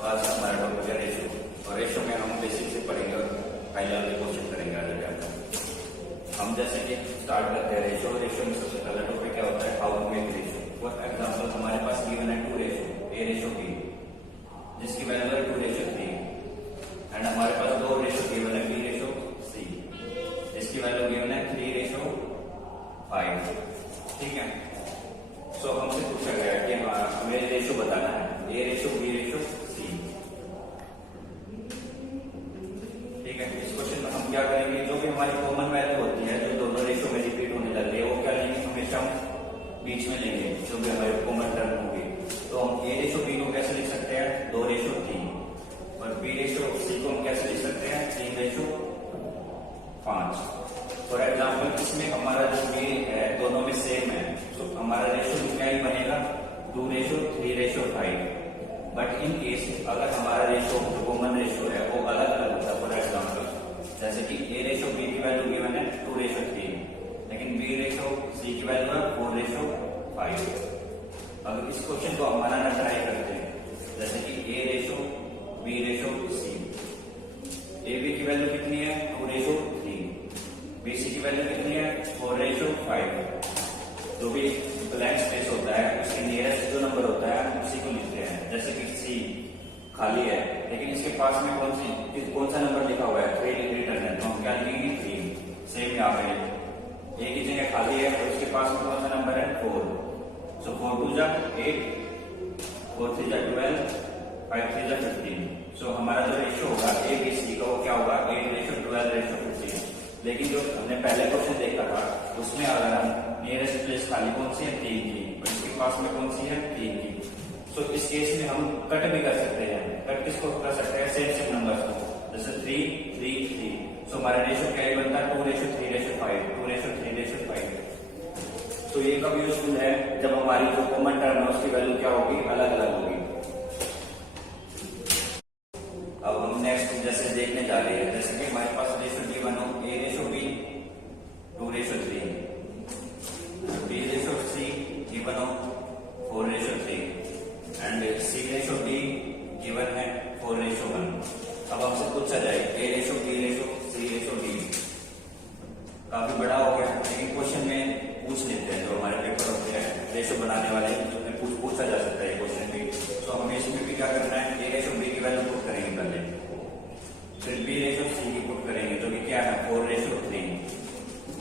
आज हमारा टॉपिक है रेशो, और रेशो में हम बेसिक से पढ़ेंगे और पहले वाले क्वेश्चन करेंगे आगे जाकर। हम जैसे कि स्टार्ट करते हैं रेशो। रेशो में सबसे पहला टॉपिक क्या होता है, how to make ratio. For example हमारे पास गिवन है 2 रेशो, ए रेशो बी, जिसकी वैल्यू है 2:3, एंड हमारे पास 2 रेशो गिवन है, बी रेशो सी, जिसकी वैल्यू गिवन है 3:5। ठीक है। सो हमसे पूछा गया है कि हमें रेशो बताना है, ए रेशो बी रेशो सी। ठीक है। इस क्वेश्चन में हम क्या करेंगे, जो भी हमारी कॉमन वैल्यू होती है, जो दोनों रेशो में रिपीट होने लग रही है, वो क्या लेंगे, हमेशा बीच में लेंगे, जो भी हमारे कॉमन टर्म होंगे। तो हम ए रेशो बी को कैसे लिख सकते हैं, 2:3, और बी रेशो सी को हम कैसे लिख सकते हैं, 3:5। फॉर एग्जाम्पल इसमें हमारा जो बी है दोनों में सेम है, तो हमारा रेशो क्या ही बनेगा, 2:3:5। बट इन केस अगर हमारा रेशो जो कॉमन रेशो है वो अलग अलग होता है, फॉर एग्जाम्पल जैसे कि ए रेशो बी की वैल्यू गिवन है 2:3, लेकिन बी रेशो सी की वैल्यू है 4:5। अब इस क्वेश्चन को हम बनाना ट्राई करते हैं, जैसे कि A ratio B ratio C. A B की वैल्यू कितनी है, 2:3, बी सी की वैल्यू कितनी है, 4:5। जो भी ब्लैंक स्पेस होता है उसके नियरेस्ट जो नंबर होता है उसी को लिखते हैं। जैसे कि सी खाली है, लेकिन इसके पास में कौन सा नंबर लिखा हुआ है, 3 रिटर्न है, तो हम क्या लिखेंगे, 3। सेम यहाँ पे ए की जगह खाली है, तो उसके पास में कौन सा नंबर है, 4। सो 4 2 जा 8, 4 3 जा 12, 5 3 जा 15। सो हमारा जो रेशो होगा ए बी सी का वो क्या होगा, 8:12:15। लेकिन जो हमने पहले क्वेश्चन देखा था उसमें अगर हम नियरेस्ट प्लेस खाली कौन सी है, 3 की, और इसके पास में कौन सी है, 3 की। सो इस केस में हम कट भी कर सकते हैं। कट किसको कर सकते हैं, सेम नंबर्स को, जैसे 3 3 3। सो हमारा रेशो क्या बनता है, 2:3:5, 2:3:5। तो ये कब यूजफुल है, जब हमारी जो कॉमन टर्म है उसकी वैल्यू क्या होगी, अलग अलग होगी। अब हम नेक्स्ट जैसे देखने जा रहे हैं, जैसे कि हमारे पास रेशो गिवन हो, A ratio B 2:3, B ratio C given हो 4:3, and C ratio D given है 4:1। अब हमसे पूछा जाए A ratio B ratio C ratio D. काफी बड़ा हो गया, लेकिन क्वेश्चन में पूछ लेते हैं, जो हमारे पेपर होते हैं रेशो बनाने वाले, पूछा जा सकता है क्वेश्चन भी। तो हमें इसमें भी क्या करना है, ए रेशो बी की वैल्यू पुट करेंगे पहले, फिर बी रेशो सी की पुट करेंगे, जो कि क्या है 4:3,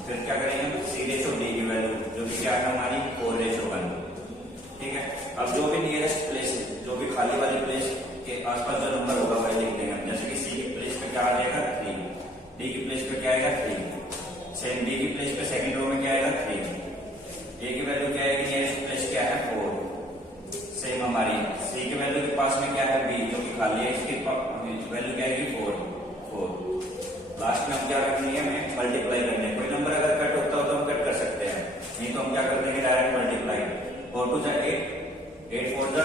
फिर क्या करेंगे, सी रेशो डी की वैल्यू, जो कि क्या है हमारी 4:1। ठीक है। अब जो भी नियरेस्ट प्लेस है, जो भी खाली वाली प्लेस के आसपास जो नंबर होगा वही लिख देंगे। जैसे कि सी की प्लेस पे क्या आ जाएगा, 3, डी की प्लेस पे क्या आएगा, 3, सेम डी की प्लेस पे सेकंड रो में क्या आएगा, 3, ए की वैल्यू क्या आएगी, नियरेस्ट प्लेस क्या है, 4, सेम हमारी सी की वैल्यू के पास में क्या है, बी, जो कि खाली है, इसकी वैल्यू क्या आएगी, 4। लास्ट में हम क्या करनी है, हमें मल्टीप्लाई करने हैं। कोई नंबर अगर कट होता हो तो हम कट कर सकते हैं, नहीं तो हम क्या कर देंगे, डायरेक्ट मल्टीप्लाई। 4 2 जा 8, 8 4 जा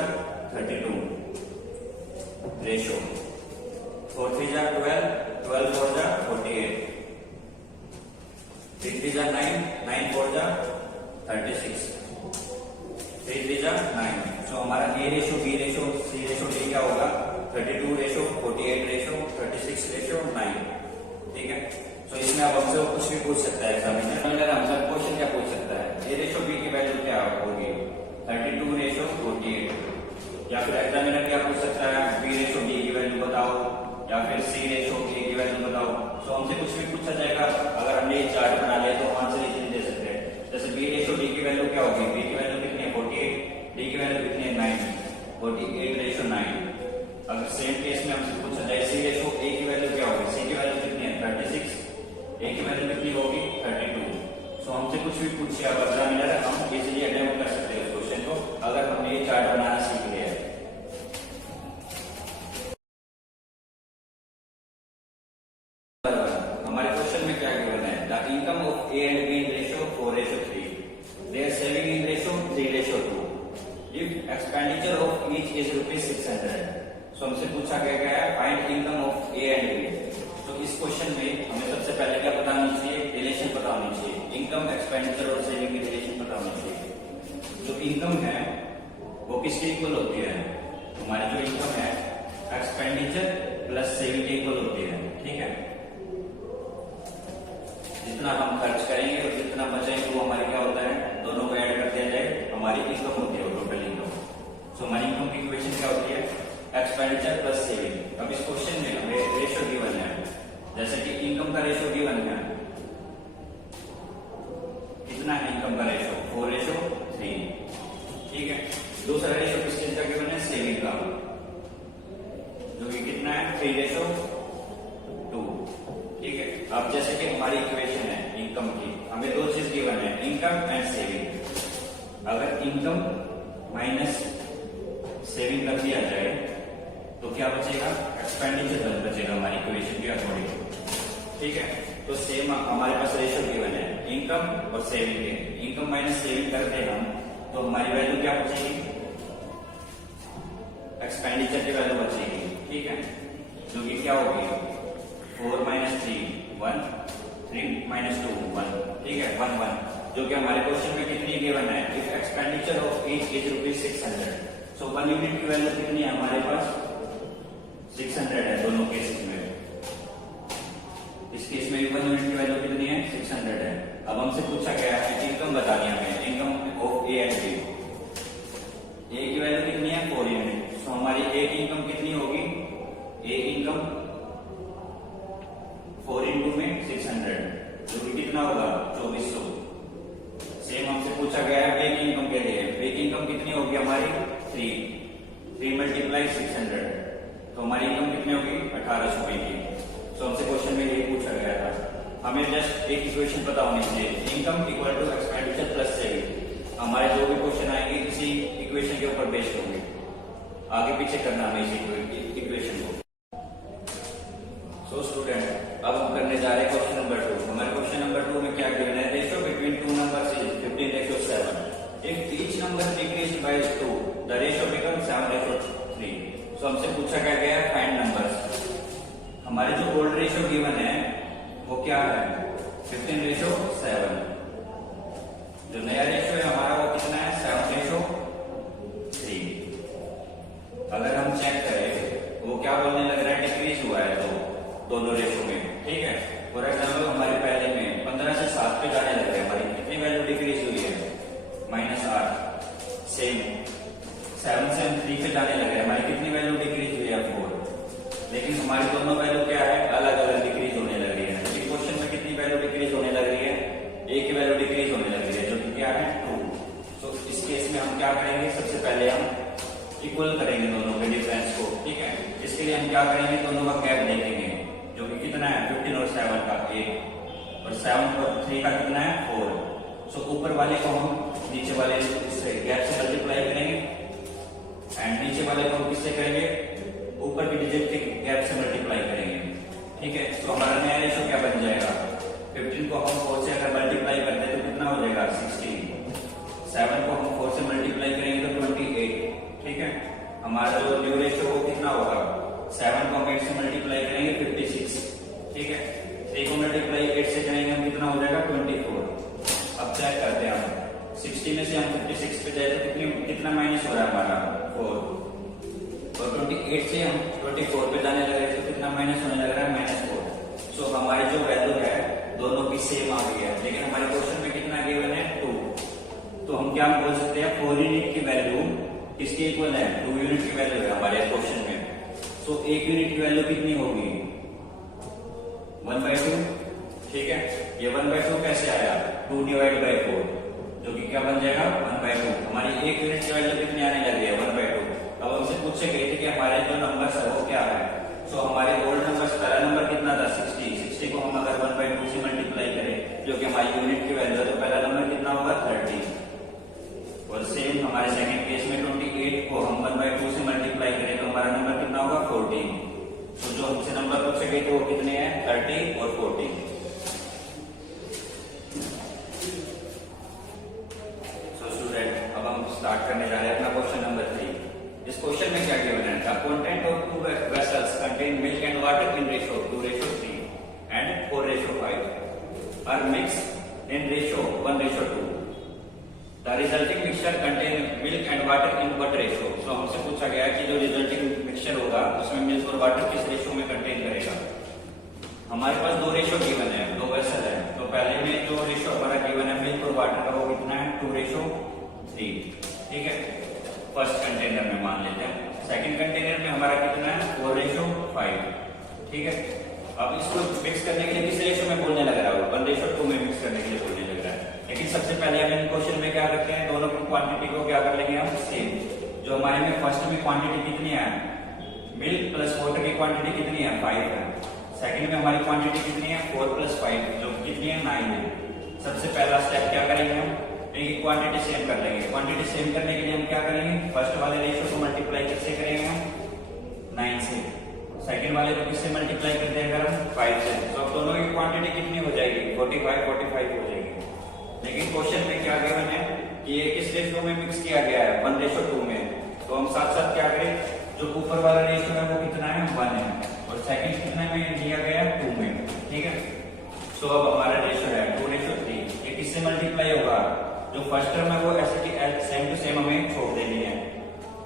32 रेशो, 4 3 जा 12, 12 4 जा 48, 3 3 जा 9, 9 4 जा 36, 3 3 जा 9। सो हमारा ए ratio B ratio C ratio D क्या होगा, 32 रेशो 48 रेशो 36 रेशो 9। ठीक है। तो इसमें अब हमसे कुछ भी पूछ सकता है एग्जामिनर, हमसे क्वेश्चन क्या पूछ सकता है, ए रेशो बी की वैल्यू क्या होगी, 32 रेशो 48, या फिर एग्जामिनर क्या पूछ सकता है, बी रेशो डी की वैल्यू बताओ, या फिर सी रेशो ए की वैल्यू बताओ। तो हमसे कुछ भी पूछा जाएगा, अगर हमने ये चार्ट बना लिया तो आंसर इजीली दे सकते हैं। जैसे बी रेशो डी की वैल्यू क्या होगी, बी की वैल्यू कितनी है, 48, डी की वैल्यू कितनी है, 9, 48:9। अगर सेम केस में हमसे पूछा जाए सी रेशो ए की वैल्यू क्या होगी, सी की वैल्यू कितनी है, 36, ए की वैल्यू कितनी होगी, 32। सो हमसे कुछ भी पूछिए अब एग्जामिनर, हम इजीली अटेम्प्ट कर सकते हैं उस क्वेश्चन को, अगर हमने ये चार्ट बनाना सीख लिया है। हमारे क्वेश्चन में क्या गिवन है, the income of A and B in ratio 4:3, their saving in ratio 3:2, if expenditure of each is ₹600। So हमसे पूछा गया है find income of A and B. तो इस क्वेश्चन में हमें सबसे पहले क्या पता होनी चाहिए, रिलेशन पता होनी चाहिए, इनकम एक्सपेंडिचर और सेविंग की रिलेशन पता होनी चाहिए। जो इनकम है वो किसके इक्वल होती है, हमारी जो इनकम है एक्सपेंडिचर प्लस सेविंग इक्वल होती है, ठीक है। जितना हम खर्च करेंगे और जितना बचेंगे वो हमारे क्या होता है, दोनों को ऐड कर दिया जाए, हमारी इनकम होती है, टोटल इनकम। सो हमारी इनकम की इक्वेशन क्या होती है, एक्सपेंडिचर प्लस सेविंग। अब इस क्वेश्चन में हमें रेशियो गिवन है, जैसे कि इनकम का रेशियो गिवन है, कितना है इनकम का रेशियो, 4:3, ठीक है। दूसरा रेशियो किस चीज का गिवन है, सेविंग का, जो कि कितना है, 3:2, ठीक है। अब जैसे कि हमारी इक्वेशन है इनकम की, हमें दो चीज गिवन है, इनकम एंड सेविंग। अगर इनकम माइनस सेविंग कर दिया जाए तो क्या बचेगा, एक्सपेंडिचर बचेगा हमारी इक्वेशन के अकॉर्डिंग, ठीक है। तो सेम हमारे पास रेशियो गिवन है इनकम और सेविंग के, इनकम माइनस सेविंग करते हैं हम, तो हमारी वैल्यू क्या बचेगी, एक्सपेंडिचर की वैल्यू बचेगी, ठीक है, जो कि क्या होगी, 4 - 3 1, 3 - 2 1, ठीक है, 1 1, जो कि हमारे क्वेश्चन में कितनी गिवन है, if expenditure of each is ₹600, so 1 unit की वैल्यू कितनी है हमारे पास, 600 है दोनों केसेस में। इस केस में 1 यूनिट की वैल्यू कितनी है, 600 है। अब हमसे पूछा गया है इनकम बतानी है हमें, income of A and B. A की वैल्यू कितनी है, 4 यूनिट। सो हमारी ए की इनकम कितनी होगी, ए इनकम 4 × में 600, जो कि कितना होगा, 2400। सेम हमसे पूछा गया है बे की इनकम के लिए, बे की इनकम कितनी होगी हमारी, 3 × 600, तो हमारी इनकम कितनी होगी, 1800 रुपए की। तो हमसे क्वेश्चन में यही पूछा गया था, हमें जस्ट एक इक्वेशन पता होनी चाहिए, income equal to expenditure plus saving. हमारे जो भी क्वेश्चन आएंगे इसी इक्वेशन के ऊपर बेस्ड होंगे, आगे पीछे करना हमें इसी इक्वेशन को। सो स्टूडेंट, अब हम करने जा रहे हैं क्वेश्चन नंबर 2। हमारे क्वेश्चन नंबर 2 में क्या गिवन है, ratio between two numbers is 15:7। If each number decrease by 2, the ratio become 7:3। सो हमसे पूछा क्या गया है, फाइंड नंबर्स। हमारे जो ओल्ड रेशियो गिवन है वो क्या है, 15:7। जो नया रेशियो है हमारा वो कितना है, 7:3। अगर हम चेक करें वो क्या बोलने लग रहा है, डिक्रीज हुआ है तो दोनों रेशियो में, ठीक है। फॉर एग्जाम्पल हमारे पहले में 15 से 7 पे जाने लग रहे हैं, हमारी कितनी वैल्यू डिक्रीज हुई है, -8। सेम 7 से हम 3 पे जाने लग रहे हैं, हमारी कितनी वैल्यू डिक्रीज हुई है, 4। लेकिन हमारी दोनों वैल्यू क्या है, अलग अलग डिक्रीज होने लग रही है। इस क्वेश्चन में कितनी वैल्यू डिक्रीज होने लग रही है, ए की वैल्यू डिक्रीज होने लग रही है, जो कि क्या है, 2। तो इस केस में हम क्या करेंगे, सबसे पहले हम इक्वल करेंगे दोनों के डिफरेंस को, ठीक है। इसके लिए हम क्या करेंगे, दोनों का गैप देखेंगे, जो कि कितना है, 15 और 7 का 1, और 7 और 3 का कितना है, 4। सो ऊपर वाले को हम नीचे वाले गैप से मल्टीप्लाई करेंगे, एंड नीचे वाले को हम किससे करेंगे, ऊपर की डिजिट के गैप से मल्टीप्लाई करेंगे, ठीक है। तो हमारा नया रेशियो क्या बन जाएगा, 15 को हम 4 से अगर मल्टीप्लाई करते हैं तो कितना हो जाएगा, 16। 7 को हम 4 से मल्टीप्लाई करेंगे तो 28, ठीक है। हमारा जो न्यू रेशियो वो कितना होगा, 7 को हम 8 से मल्टीप्लाई करेंगे 56, ठीक है। 3 को मल्टीप्लाई 8 से करेंगे हम कितना हो जाएगा, 24। अब चेक करते हैं हम, 60 में से हम 56 पे जाए तो कितना माइनस हो रहा है हमारा, 4। और 28 से हम 24 पे जाने लगे तो कितना माइनस होने लग रहा है, -4। सो हमारी जो वैल्यू है दोनों की सेम आ गई है, लेकिन हमारे क्वेश्चन में कितना गिवन है, 2। तो हम क्या बोल सकते हैं, 4 यूनिट की वैल्यू किसके इक्वल है, 2 यूनिट की वैल्यू है हमारे क्वेश्चन में। सो 1 यूनिट की वैल्यू कितनी होगी, 1/2, ठीक है। ये 1/2 कैसे आया, 2/4, जो कि क्या बन जाएगा, 1/2। हमारी 1 यूनिट की वैल्यू कितनी आने लगी है, 1/2। अब हमसे पूछे गए थे कि हमारे जो नंबर्स है वो क्या है। सो हमारे ओल्ड नंबर्स, पहला नंबर कितना था, 60 को हम अगर 1/2 से मल्टीप्लाई करें, जो कि हमारी यूनिट की वैल्यू है, तो पहला नंबर कितना होगा, 30। और सेम हमारे सेकंड केस में 28 को हम 1/2 से मल्टीप्लाई करें तो हमारा नंबर कितना होगा, 14। तो जो हमसे नंबर पूछे गए थे वो कितने हैं, 30 और 14। सो स्टूडेंट, अब हम स्टार्ट करने जा रहे हैं अपना क्वेश्चन नंबर 3। इस क्वेश्चन में क्या गिवन है, the content of 2 vessels contain milk and water in ratio 2:3 and 4:5 are mixed in ratio 1:2. The resulting mixture contain milk and water in what ratio? So हमसे पूछा गया कि जो रिजल्टिंग मिक्सचर मिक्सचर होगा उसमें मिल्क और water किस ratio में कंटेन करेगा। हमारे पास दो रेशियो गिवन है, दो वेसल है। तो पहले में जो रेशियो हमारा गिवन है मिल्क और वाटर का वो कितना है 2:3, ठीक है, फर्स्ट कंटेनर में मान लेते हैं। सेकंड कंटेनर में हमारा कितना है 4:5, ठीक है। अब इसको मिक्स करने के लिए किस रेशियो में बोलने लग रहा है, 1:2 में मिक्स करने के लिए बोलने लग रहा है। लेकिन सबसे पहले हम क्वेश्चन में क्या करते हैं, दोनों की क्वांटिटी को क्या कर लेंगे हम सेम। जो हमारे में फर्स्ट में क्वांटिटी कितनी है, मिल्क प्लस वाटर की क्वांटिटी कितनी है 5 है। सेकंड में हमारी क्वांटिटी कितनी है 4 + 5 जो कितनी है 9 है। सबसे पहला स्टेप क्या करेंगे हम, इनकी क्वांटिटी सेम कर लेंगे। क्वांटिटी सेम करने के लिए हम क्या करेंगे, फर्स्ट वाले रेशियो को मल्टीप्लाई किससे करेंगे हम 9 से, सेकंड वाले को किससे मल्टीप्लाई करते हैं अगर हम 5 से। तो अब दोनों की क्वांटिटी कितनी हो जाएगी 45 हो जाएगी। लेकिन क्वेश्चन में क्या गिवन है कि ये किस रेशियो में मिक्स किया गया है 1:2 में। तो हम साथ साथ क्या करें, जो ऊपर वाला रेशियो है वो कितना है 1 है और सेकंड कितने में दिया गया है 2 में, ठीक है। सो अब हमारा रेशियो है 2:3। ये किससे मल्टीप्लाई होगा, जो फर्स्ट टर्म है वो ऐसे की सेम टू सेम हमें छोड़ देनी है।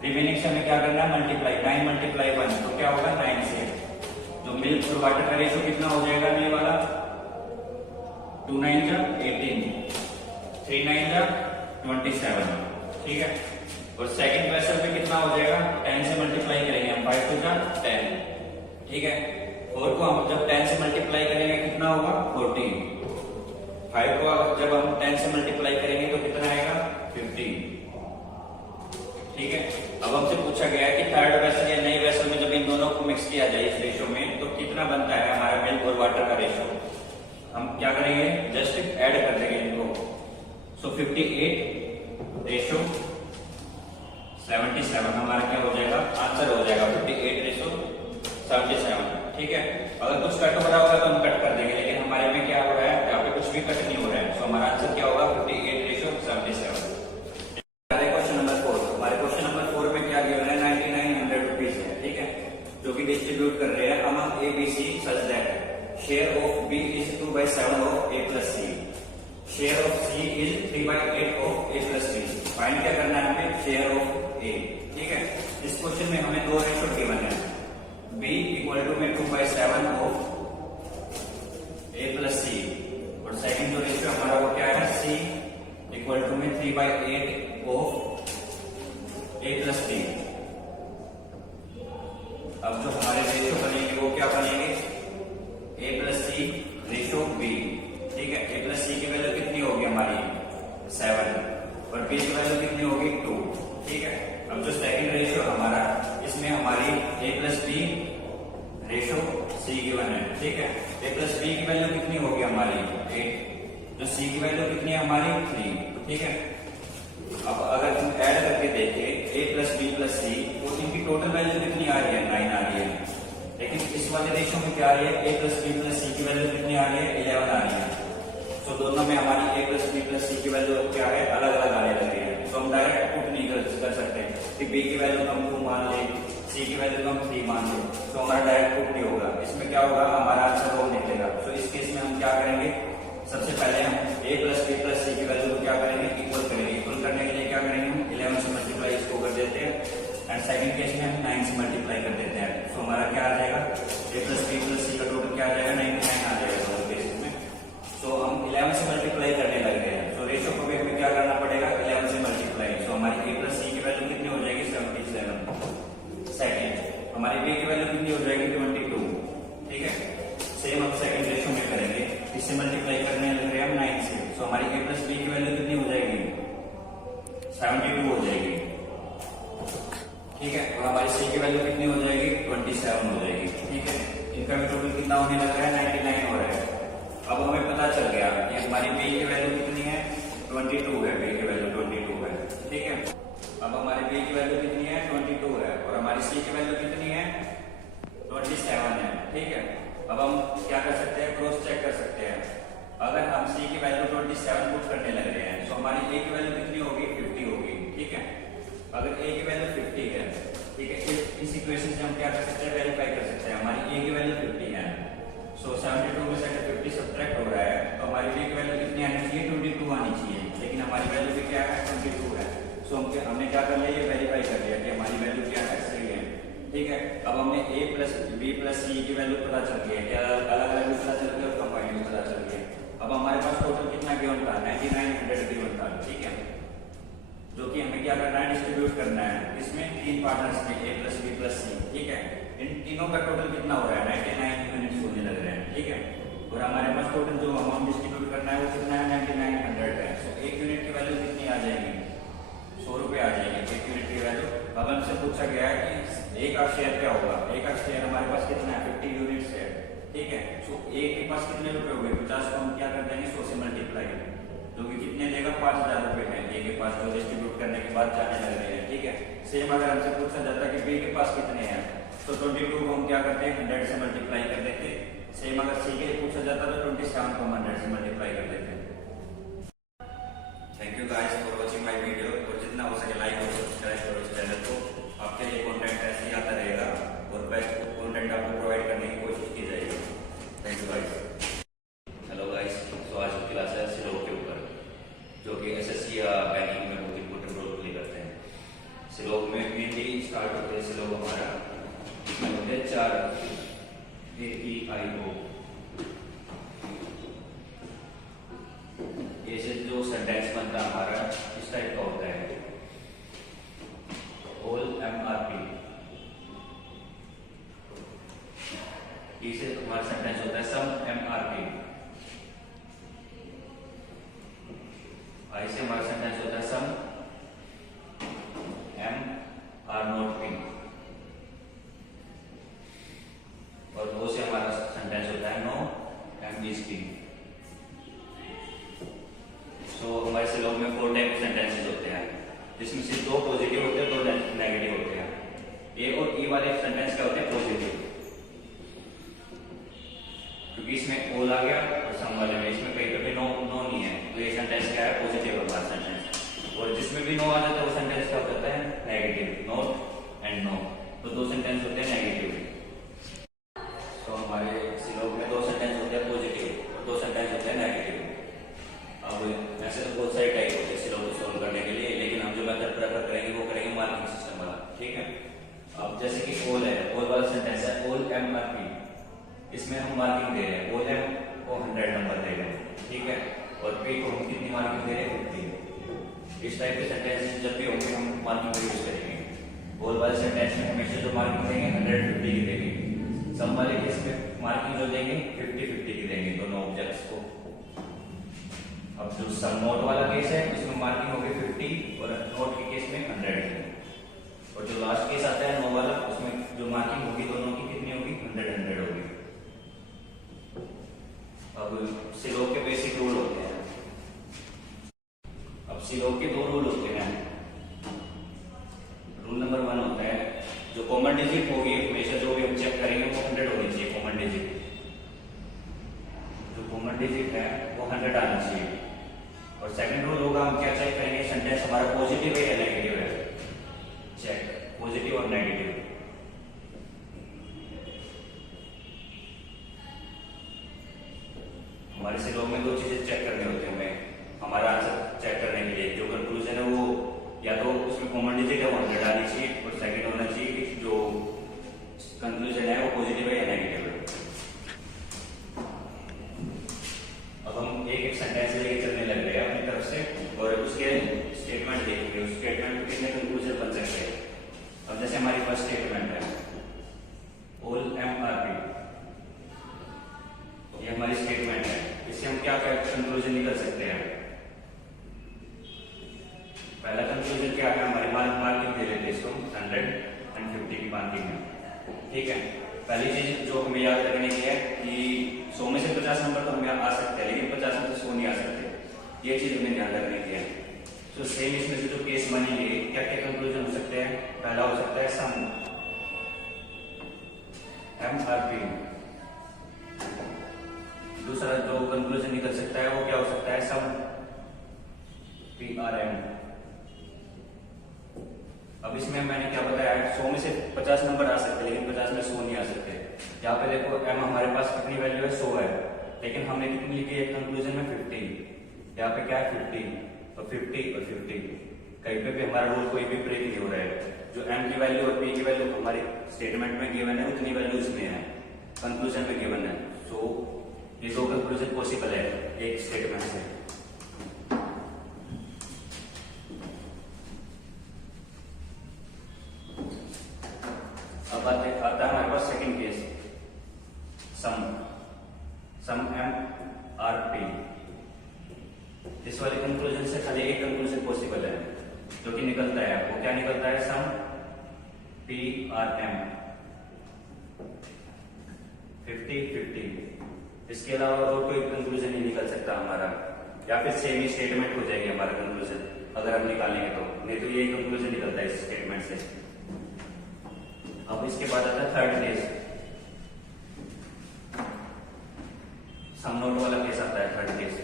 रिमेनिंग से हमें क्या करना है मल्टीप्लाई, 9 × 1 तो क्या होगा 9 से। जो मिल्क और वाटर का रेशियो कितना हो जाएगा ये वाला 2 9 जा 18, 3 9 जा 27, ठीक है। और सेकंड वेसल में कितना हो जाएगा 10 से मल्टीप्लाई करेंगे हम 5 2 जा 10, ठीक है। 4 को हम जब 10 से मल्टीप्लाई करेंगे कितना होगा 14, 5 को जब हम 10 से मल्टीप्लाई करेंगे तो कितना आएगा 15, ठीक है। अब हमसे पूछा गया है कि थर्ड वेसल या नई वेसल में जब इन दोनों को मिक्स किया जाए इस रेशियो में तो कितना बनता है हमारा मिल्क और वाटर का रेशियो। हम क्या करेंगे जस्ट ऐड कर देंगे इनको। सो 58:77 हमारा क्या हो जाएगा आंसर हो जाएगा 58:77, ठीक है। अगर कुछ कट हो रहा होगा तो हम कट कर देंगे, लेकिन हमारे में क्या हो रहा है यहाँ पे कुछ भी कट नहीं हो रहा है। सो हमारा आंसर क्या होगा 58:77। क्वेश्चन नंबर 4, हमारे क्वेश्चन नंबर 4 में क्या दिया है 9900 रुपीज है, ठीक है, जो कि डिस्ट्रीब्यूट कर रहे हैं among A B C such that share of B is 2/7 of A plus C, share of C is 3/8 of A plus C. Find क्या करना है हमें शेयर ऑफ ए, ठीक है। इस क्वेश्चन में हमें दो रेशियो गिवन है, b = 2/7 ऑफ ए प्लस सी और सेकंड जो रेशियो हमारा वो क्या है c = 3/8 of A plus B. अब जो हमारे रेशियो बनेंगे वो क्या बनेंगे a + c रेशियो b, ठीक है। a + c की वैल्यू कितनी होगी हमारी 7 और b की वैल्यू कितनी होगी 2, ठीक है। अब जो सेकंड रेशियो हमारा इसमें हमारी a + b ratio c given है, ठीक है। a + b की वैल्यू कितनी होगी हमारी 8, जो c की वैल्यू कितनी है हमारी 3, ठीक है। अब अगर हम ऐड करके देखें a + b + c तो इनकी टोटल वैल्यू कितनी आ रही है 9 आ रही है। लेकिन इस वाले रेशियो में क्या आ रही है a + b + c की वैल्यू कितनी आ रही है 11 आ रही है। तो दोनों में हमारी a + b + c की वैल्यू क्या है अलग अलग आने लग रही है। तो हम डायरेक्ट पुट नहीं कर सकते कि b की वैल्यू हम 2 मान ले, c की वैल्यू हम 3 मान ले, तो हमारा डायरेक्ट पुट नहीं होगा। इसमें क्या होगा हमारा आंसर वो निकलेगा। तो इस केस में हम क्या करेंगे, सबसे पहले हम a + b + c की वैल्यू को क्या करेंगे इक्वल करेंगे। इक्वल करने के लिए क्या करेंगे हम 11 से मल्टीप्लाई इसको कर देते हैं एंड सेकंड केस में हम 9 से मल्टीप्लाई कर देते हैं। तो हमारा क्या आ जाएगा a + b + c का टोटल क्या आ जाएगा 99 आ जाएगा दोनों केसेस में। तो हम 11 से मल्टीप्लाई करने लग गए हैं। तो रेशियो को भी हमें क्या करना पड़ेगा 11 से मल्टीप्लाई। तो हमारी a + c की वैल्यू कितनी हो जाएगी 77। सेकंड हमारी b की वैल्यू कितनी हो जाएगी 22, ठीक है। सेम हम सेकंड रेशियो में करेंगे, इससे मल्टीप्लाई करने लग रहे हैं हम 9 से। तो हमारी a + b की वैल्यू कितनी हो जाएगी 72 हो जाएगी, ठीक है। और हमारी c की वैल्यू कितनी हो जाएगी 27 हो जाएगी, ठीक है। इनका भी टोटल कितना होने लग रहा है 99 हो रहा है। अब हमें पता चल गया कि हमारी b की वैल्यू कितनी है 22 है, b की वैल्यू 22 है, ठीक है। अब हमारी b की वैल्यू कितनी है 22 है और हमारी c की वैल्यू कितनी है 27 है, ठीक है। अब हम क्या कर सकते हैं क्रॉस चेक कर सकते हैं। अगर हम c की वैल्यू 27 पुट करने लग रहे हैं तो हमारी a की वैल्यू कितनी होगी 50 होगी, ठीक है। अगर a की वैल्यू 50 है, ठीक है, इस इक्वेशन से हम क्या कर सकते हैं वेरीफाई कर सकते हैं हमारी a की वैल्यू 50 है। सो 72 में से अगर 50 सब्ट्रैक्ट हो रहा है तो हमारी b की वैल्यू कितनी आनी चाहिए 22 आनी चाहिए, लेकिन हमारी वैल्यू भी क्या है 22 है। सो हमने क्या कर लिया ये वेरीफाई कर लिया कि हमारी वैल्यू क्या है सही है, ठीक है। ए प्लस बी प्लस सी की वैल्यू पता चल गई है, क्या अलग अलग भी पता चल गई और कंबाइंड भी पता चल गई है। अब हमारे पास टोटल कितना गिवन था, 9900 गिवन था, ठीक है, जो कि हमें क्या करना है, डिस्ट्रीब्यूट करना है। इसमें तीन पार्टनर्स में ए प्लस बी प्लस सी, ठीक है। इन तीनों का टोटल कितना हो रहा है, 99 यूनिट्स होने लग रहे हैं, ठीक है। और हमारे पास टोटल जो अमाउंट डिस्ट्रीब्यूट करना है वो कितना है, 9900 है। सो एक यूनिट की वैल्यू कितनी आ जाएगी, 100 रुपये आ जाएगी एक यूनिट की वैल्यू। अब हमसे पूछा गया है कि एक का शेयर क्या होगा, एक का शेयर हमारे पास कितना है, 50 यूनिट्स है, ठीक है। सो एक के पास कितने रुपए हो गए, 50 को हम क्या कर देंगे, 100 से मल्टीप्लाई, जो कि कितने देगा, 5000 रुपए है ए के पास, जो डिस्ट्रीब्यूट करने के बाद जाने लग रहे हैं, ठीक है। सेम अगर हमसे पूछा जाता कि बी के पास कितने हैं, तो 22 को हम क्या करते हैं, 100 से मल्टीप्लाई कर देते। सेम अगर सी के लिए पूछा जाता तो 27 को हम 100 से मल्टीप्लाई कर देते। Thank you guys for watching my video, और जितना हो सके लाइक और सब्सक्राइब करो इस चैनल को। आपके लिए कंटेंट ऐसे ही आता रहेगा और बेस्ट कंटेंट आपको प्रोवाइड करने की कोशिश की जाएगी। Thank you guys. Hello guys, so आज की क्लास है सिलोग के ऊपर, जो कि एसएससी या बैंकिंग में बहुत इंपॉर्टेंट रोल प्ले करते हैं। सिलोग में मेनली स्टार्ट होते हैं सिलोग हमारा, इसमें होते हैं 4 AEIO। ये से जो सेंटेंस बनता है हमारा इस टाइप का होता है, ऑल MRP। टी से हमारा सेंटेंस होता है सम MRP। आई से हमारा सेंटेंस होता है सम MR0P। और दो से हमारा सेंटेंस होता है नो MGP। तो हमारे सिलोग में 4 टाइप सेंटेंसेस होते हैं, जिसमें से 2 पॉजिटिव होते हैं, 2 नेगेटिव होते हैं। ए और ई वाले सेंटेंस क्या होते हैं, पॉजिटिव, क्योंकि इसमें ओल आ गया, और सम वाले में इसमें कहीं पे नो नहीं है, तो ये सेंटेंस क्या है, पॉजिटिव हमारा सेंटेंस। और जिसमें भी नो आ जाता है वो सेंटेंस क्या होता है, नेगेटिव, नॉट एंड नो। तो 2 सेंटेंस होते हैं नेगेटिव। तो हमारे सिलोग में 2 सेंटेंस होते हैं पॉजिटिव और 2 सेंटेंस होते हैं नेगेटिव। अब ऐसे तो बहुत सारे टाइप होते हैं सिलोग को सॉल्व करने के लिए, लेकिन हम जो मेथड प्रेफर करेंगे वो करेंगे मार्किंग सिस्टम वाला, ठीक है। अब जैसे कि ऑल है, ऑल वाला सेंटेंस है ऑल MRP, इसमें हम मार्किंग दे रहे हैं, ऑल M को 100 नंबर दे रहे हैं, ठीक है, और P को हम कितनी मार्किंग दे रहे हैं, 50। इस टाइप के सेंटेंस जब भी होंगे हम मार्किंग का यूज करेंगे। ऑल वाले सेंटेंस में हमेशा जो मार्किंग देंगे 150 की देंगे, सम वाले केस में मार्किंग जो देंगे 50-50 की देंगे दोनों ऑब्जेक्ट्स को। अब जो सम नोट वाला केस है इसमें मार्किंग होगी 50 और नोट के केस में 100। और जो लास्ट केस आता है नो वाला, उसमें जो मार्किंग होगी दोनों की कितनी होगी, 100 होगी। अब सिलोग के बेसिक रूल होते हैं। अब सिलोग के 2 रूल होते हैं। रूल नंबर 1 होता है, जो कॉमन डिजिट होगी हमेशा जो भी हम चेक करेंगे वो 100 होनी चाहिए। कॉमन डिजिट, जो कॉमन डिजिट है वो 100 आना चाहिए। और सेकंड रूल होगा, हम क्या चेक करेंगे, सेंटेंस हमारा पॉजिटिव है या नेगेटिव है, चेक पॉजिटिव और नेगेटिव। हमारे सिलोग में 2 चीजें चेक करनी होती है हमें हमारा आंसर चेक करने के लिए। जो कंक्लूजन है वो या तो उसमें कॉमन डिजिट है वो 100 आनी चाहिए, और सेकंड होना चाहिए कि जो कंक्लूजन है वो पॉजिटिव है या नेगेटिव है। अब हम एक सेंटेंस लेके चलने लग गए अपनी तरफ से, और उसके स्टेटमेंट देखेंगे, उस स्टेटमेंट में कितने कंक्लूजन बन सकते हैं। अब जैसे हमारी फर्स्ट स्टेटमेंट है ऑल MRP, ये हमारी स्टेटमेंट है, इससे हम क्या क्या कंक्लूजन निकल सकते हैं। पहला कंक्लूजन क्या है, हमारी मार्किंग दे लेते हैं इसको 150 की मार्किंग में, ठीक है। पहली चीज जो हमें याद रखने की है कि 100 में से 50 नंबर तो हमें आ सकते हैं, लेकिन 50 में से 100 नहीं आ सकते, ये चीज हमें ध्यान रखने की है। तो सेम इसमें से जो केस बनेंगे क्या क्या कंक्लूजन हो सकते हैं, पहला हो सकता है सम MRP। दूसरा जो कंक्लूजन निकल सकता है वो क्या हो सकता है, सम PRM। अब इसमें मैंने क्या बताया, 100 में से 50 नंबर आ सकते हैं, लेकिन 50 में 100 नहीं आ सकते। यहाँ पे देखो M हमारे पास कितनी वैल्यू है, 100 है, लेकिन हमने कितनी लिखी है कंक्लूजन में, 50। यहाँ पे क्या है, 50 और 50 और 50। कहीं पे भी हमारा रूल कोई भी ब्रेक नहीं हो रहा है। जो M की वैल्यू और P की वैल्यू हमारी स्टेटमेंट में गिवन है उतनी वैल्यू इसमें है, कंक्लूजन में गिवन है। सो ये दो कंक्लूजन पॉसिबल है एक स्टेटमेंट से। अब आता है हमारे पास सेकंड केस, सम एम आर पी। इस वाले कंक्लूजन से खाली एक कंक्लूजन पॉसिबल है जो कि निकलता है, वो क्या निकलता है, सम पी आर एम 50-50। इसके अलावा और कोई कंक्लूजन नहीं निकल सकता हमारा, या फिर सेम ही स्टेटमेंट हो जाएगी हमारा कंक्लूजन अगर हम निकालेंगे तो, नहीं तो यही कंक्लूजन निकलता है इस स्टेटमेंट से। अब इसके बाद आता है थर्ड केस, सम नोट वाला केस आता है third case.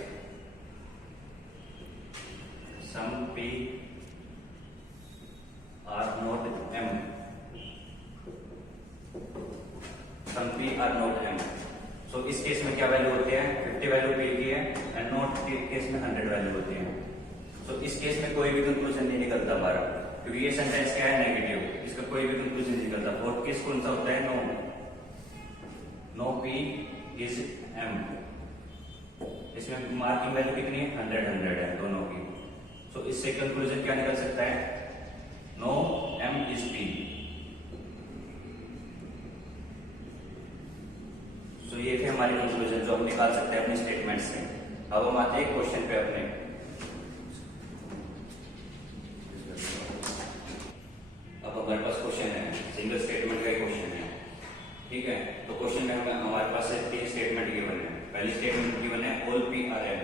Some P are note M, some P are note M. सो इस केस में क्या वैल्यू होती है, 50 वैल्यू पी की है, एंड नोट के केस में 100 वैल्यू होती है। सो इस केस में कोई भी कंक्लूजन नहीं निकलता हमारा, क्योंकि ये सेंटेंस क्या है, नेगेटिव, इसका कोई भी कंक्लूजन नहीं निकलता। फोर्थ केस कौन सा होता है, नो पी इज एम। इसमें मार्किंग वैल्यू कितनी है, 100 है दोनों की। सो इससे कंक्लूजन क्या निकल सकता है, नो एम इज पी। सो ये थे हमारे कंक्लूजन जो हम निकाल सकते हैं अपने स्टेटमेंट से। अब हम आते हैं क्वेश्चन पे अपने। अब हमारे पास क्वेश्चन है, सिंगल स्टेटमेंट का क्वेश्चन है, ठीक है। तो क्वेश्चन में हमारे पास 3 स्टेटमेंट गिवन है। पहली स्टेटमेंट गिवन है all P are M,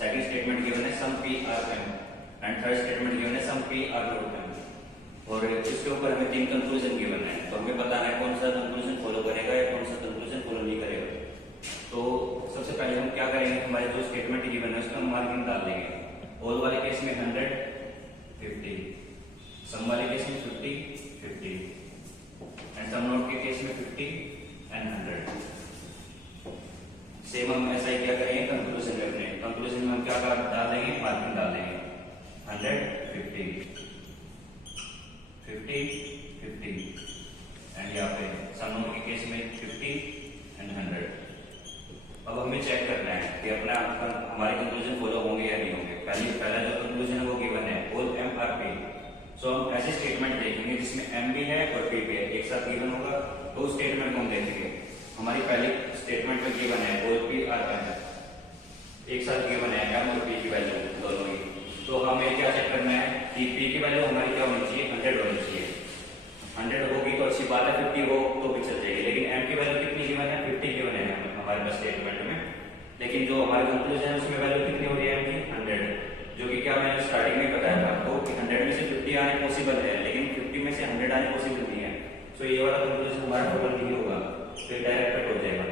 second statement given है some P are M, and third statement given है some P are not M. और इसके ऊपर हमें 3 कंक्लूजन गिवन है, तो हमें बताना है कौन सा कंक्लूजन फॉलो करेगा या कौन सा कंक्लूजन फॉलो नहीं करेगा। तो सबसे पहले हम क्या करेंगे, हमारे जो स्टेटमेंट गिवन है उसका हम मार्किंग डाल देंगे। ऑल वाले केस में 100-50, सम वाले केस में 50-50, एंड सम नोट के केस में 50 एंड 100। सेम हम ऐसा ही क्या करेंगे कंक्लूजन में, अपने कंक्लूजन में हम क्या डाल देंगे, मार्किंग डाल देंगे 100-50, 50-50, एंड यहाँ पे सम नोट के केस में 50 एंड 100। अब हमें चेक करना है कि अपना हमारे कंक्लूजन फॉलो होंगे या नहीं होंगे। पहला जो कंक्लूजन है वो गिवन है ऑल एम आर पी। सो हम ऐसे स्टेटमेंट देखेंगे जिसमें एम भी है और पी भी है, एक साथ गिवन होगा, तो उस स्टेटमेंट को हम देखेंगे। हमारी पहली स्टेटमेंट में गिवन है ऑल पी आर एम, एक साथ गिवन है एम और पी की वैल्यू दोनों ही। तो हमें क्या चेक करना है कि पी की वैल्यू हमारी क्या होनी चाहिए, 100 होनी चाहिए। 100 होगी तो अच्छी बात है, 50 हो तो भी चल जाएगी। लेकिन एम की वैल्यू कितनी गिवन है, 50 गिवन है हमारे पास स्टेटमेंट में। लेकिन जो हमारे कंक्लूजन है उसमें वैल्यू कितनी हो रही है, 100, जो कि क्या मैंने स्टार्टिंग में बताया था आपको कि 100 में से 50 आने पॉसिबल है, लेकिन 50 में से 100 आने पॉसिबल नहीं है। सो ये वाला कंक्लूजन हमारा टोटल नहीं होगा, तो डायरेक्ट कट हो जाएगा।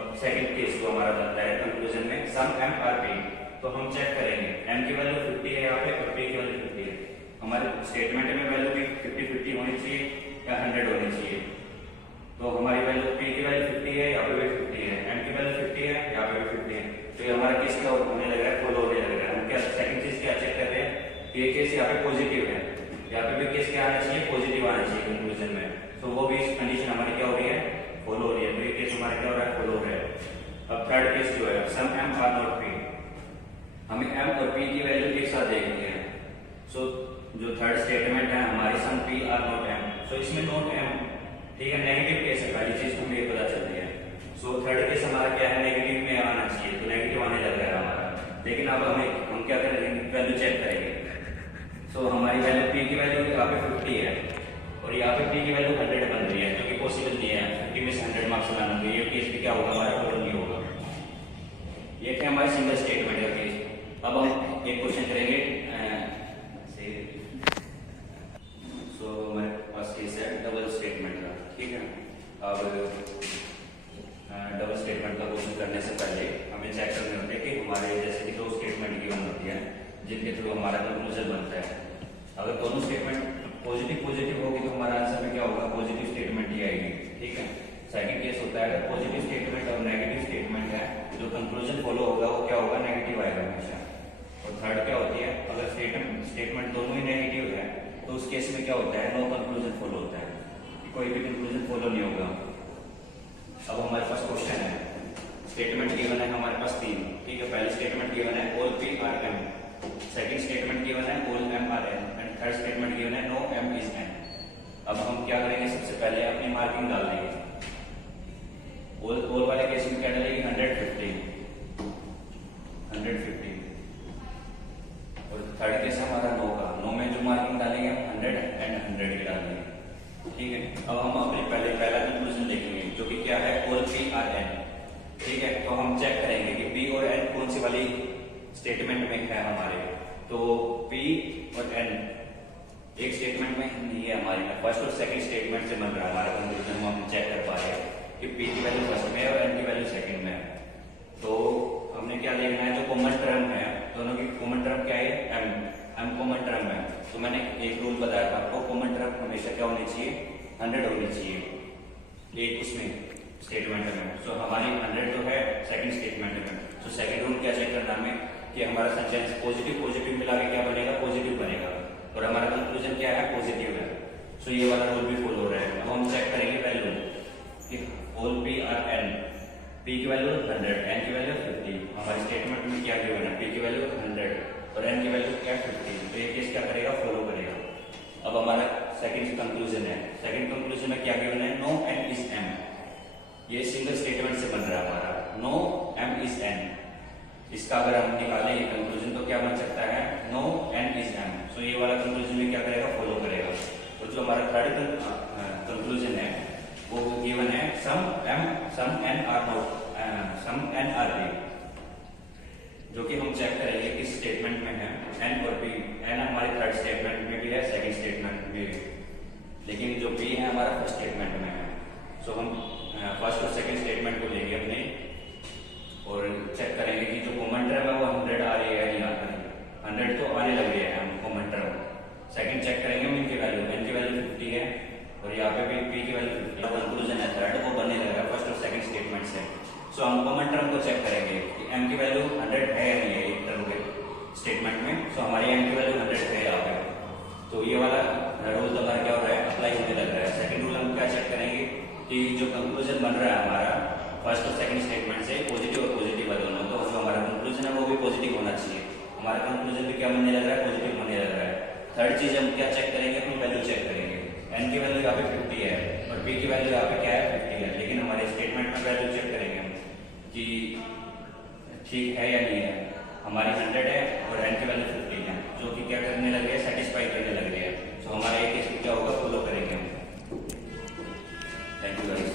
अब सेकंड केस जो हमारा बनता है कंक्लूजन में सम एम आर पी, तो हम चेक करेंगे एम की वैल्यू 50 है यहाँ पे और पी की वैल्यू 50 है। हमारे स्टेटमेंट में वैल्यू भी 50-50 होनी चाहिए या 100 होनी चाहिए। तो हमारी वैल्यू पी की वैल्यू 50 है, यहाँ पे भी 50 है, एम की वैल्यू 50 है, यहाँ पे भी 50 है। तो ये हमारा केस क्या होने लग रहा है, फॉलो होने लग रहा है। हम क्या सेकंड चीज क्या चेक कर रहे हैं, ये केस यहाँ पे पॉजिटिव है, यहाँ पे भी केस क्या आना चाहिए, पॉजिटिव आना चाहिए कंक्लूजन में। तो वो भी कंडीशन हमारी क्या हो रही है, फॉलो हो रही है। तो ये केस हमारा क्या हो रहा है, फॉलो हो रहा है। अब थर्ड केस जो है सम एम आर नॉट पी, हमें एम और पी की वैल्यू एक साथ देखनी है। सो जो थर्ड स्टेटमेंट है हमारी सम पी आर नॉट एम, सो इसमें नॉट एम, ठीक है, नेगेटिव केस है, पहली चीज हमें पता चलती है। सो थर्ड केस हमारा क्या है, नेगेटिव में आना चाहिए, तो नेगेटिव आने लग रहा है हमारा। लेकिन अब हम क्या करेंगे, वैल्यू चेक करेंगे। सो हमारी वैल्यू पी की वैल्यू यहाँ पे 50 है और यहाँ पे पी की वैल्यू 100 बन रही है, जो कि पॉसिबल नहीं है 50 में से 100 मार्क्स लाना। तो ये केस भी क्या होगा, हमारा फॉलो नहीं होगा। ये थे हमारे सिंगल स्टेटमेंट का केस। अब हम एक क्वेश्चन करेंगे, सो हमारे पास केस है डबल स्टेटमेंट का, ठीक है। अब डबल स्टेटमेंट का क्वेश्चन करने से पहले हमें चेक करने होते हैं कि हमारे जैसे कि 2 स्टेटमेंट गिवन होती है जिनके थ्रू हमारा कंक्लूजन बनता है। अगर दोनों स्टेटमेंट पॉजिटिव होगी तो हमारा आंसर में क्या होगा, पॉजिटिव स्टेटमेंट ही आएगी, ठीक है। सेकंड केस होता है अगर पॉजिटिव स्टेटमेंट और नेगेटिव स्टेटमेंट है, जो कंक्लूजन फॉलो होगा वो क्या होगा, नेगेटिव आएगा हमेशा। और थर्ड क्या होती है, अगर स्टेटमेंट दोनों ही नेगेटिव है तो उस केस में क्या होता है, नो कंक्लूजन फॉलो होता है। कोई भी कंक्लूजन फॉलो नहीं होगा। अब हमारे पास क्वेश्चन है, स्टेटमेंट गिवन है हमारे पास 3, ठीक है। पहली स्टेटमेंट गिवन है all P are M, second statement given है all M are N, and third statement given है नो एम इज एन। अब हम क्या करेंगे, सबसे पहले अपनी मार्किंग डाल देंगे। ऑल वाले केस में क्या डालेंगे 150 और थर्ड केस हमारा नो का, नो में जो मार्किंग डालेंगे हम 100 एंड 100 की डालेंगे, ठीक है। अब हम अपने पहला कंक्लूजन देखेंगे जो कि क्या है ऑल पी आर एन, ठीक है। तो हम चेक करेंगे कि पी और एन कौन सी वाली स्टेटमेंट में है हमारे। तो पी और एन एक स्टेटमेंट में नहीं है हमारे में, फर्स्ट और सेकंड स्टेटमेंट से बन रहा है हमारा कंक्लूजन। हम चेक कर पा रहे हैं कि पी की वैल्यू फर्स्ट में है और एन की वैल्यू सेकंड में है। तो हमने क्या देखना है, जो कॉमन टर्म है, दोनों की कॉमन टर्म क्या है एम कॉमन टर्म है। तो मैंने एक रूल बताया था आपको, कॉमन टर्म हमेशा क्या होनी चाहिए 100 होनी चाहिए एक उसमें स्टेटमेंट में। सो हमारी 100 तो है सेकंड स्टेटमेंट में। तो सेकंड रूल क्या चेक करना हमें कि हमारा सेंटेंस पॉजिटिव मिला के क्या बनेगा, पॉजिटिव बनेगा, और हमारा कंक्लूजन क्या है पॉजिटिव है। सो ये वाला रूल भी फॉलो हो रहा है। अब हम चेक करेंगे वैल्यू कि all P R N, P की वैल्यू 100, एन की वैल्यू 50। हमारी स्टेटमेंट में क्या गिवन है, पी की वैल्यू 100 और एन की वैल्यू क्या 50। तो ये केस क्या करेगा, फॉलो करेगा। अब हमारा सेकंड कंक्लूजन है, सेकंड कंक्लूजन में क्या गिवन है, नो एम इज एम। ये सिंगल स्टेटमेंट से बन रहा है हमारा, नो एम इज एन। इसका अगर हम निकालें ये कंक्लूजन तो क्या बन सकता है, नो एन इज एम। सो ये वाला कंक्लूजन में क्या करेगा, फॉलो करेगा। और जो हमारा थर्ड कंक्लूजन है वो गिवन है some N are not, some N are P, जो कि हम चेक करेंगे किस स्टेटमेंट में है, एन और पी। एन हमारे थर्ड स्टेटमेंट में भी है, सेकंड स्टेटमेंट में भी है, लेकिन जो पी है हमारा फर्स्ट स्टेटमेंट में है। सो हम फर्स्ट और सेकंड स्टेटमेंट को लेंगे अपने और चेक करेंगे कि जो कॉमन टर्म है वो 100 आ रही है या 100 तो आने लग रही है हम कॉमन टर्म। सेकंड चेक करेंगे हम इनकी वैल्यू, एन की वैल्यू 50 है और यहाँ पे भी पी की वैल्यू 50। कंक्लूजन है थर्ड वो बनने लगा फर्स्ट और सेकंड स्टेटमेंट से। सो हम कॉमन टर्म को चेक करेंगे कि एम की वैल्यू 100 है या नहीं है एक टर्म के स्टेटमेंट में। सो हमारी एम की वैल्यू 100 है यहाँ पे। तो ये वाला रूल तो हमारा क्या हो रहा है, अप्लाई होने लग रहा है। सेकंड रूल हम क्या चेक करेंगे कि जो कंक्लूजन बन रहा है हमारा फर्स्ट और सेकंड स्टेटमेंट से, पॉजिटिव और पॉजिटिव है दोनों, तो जो हमारा कंक्लूजन है वो भी पॉजिटिव होना चाहिए। हमारा कंक्लूजन भी क्या बनने लग रहा है, पॉजिटिव होने लग रहा है। थर्ड चीज हम क्या चेक करेंगे, अपनी वैल्यू चेक करेंगे। एन की वैल्यू यहाँ पे 50 है और पी की वैल्यू यहाँ पे क्या है 50 है, लेकिन हमारे स्टेटमेंट में वैल्यू चेक करेंगे हम कि ठीक है या नहीं है। हमारी 100 है और एन की वैल्यू 50 है, जो कि क्या करने लग रही है, सेटिस्फाई करने लग रही है। तो हमारा एक केस क्या होगा, फॉलो करेंगे हम। Thank you guys.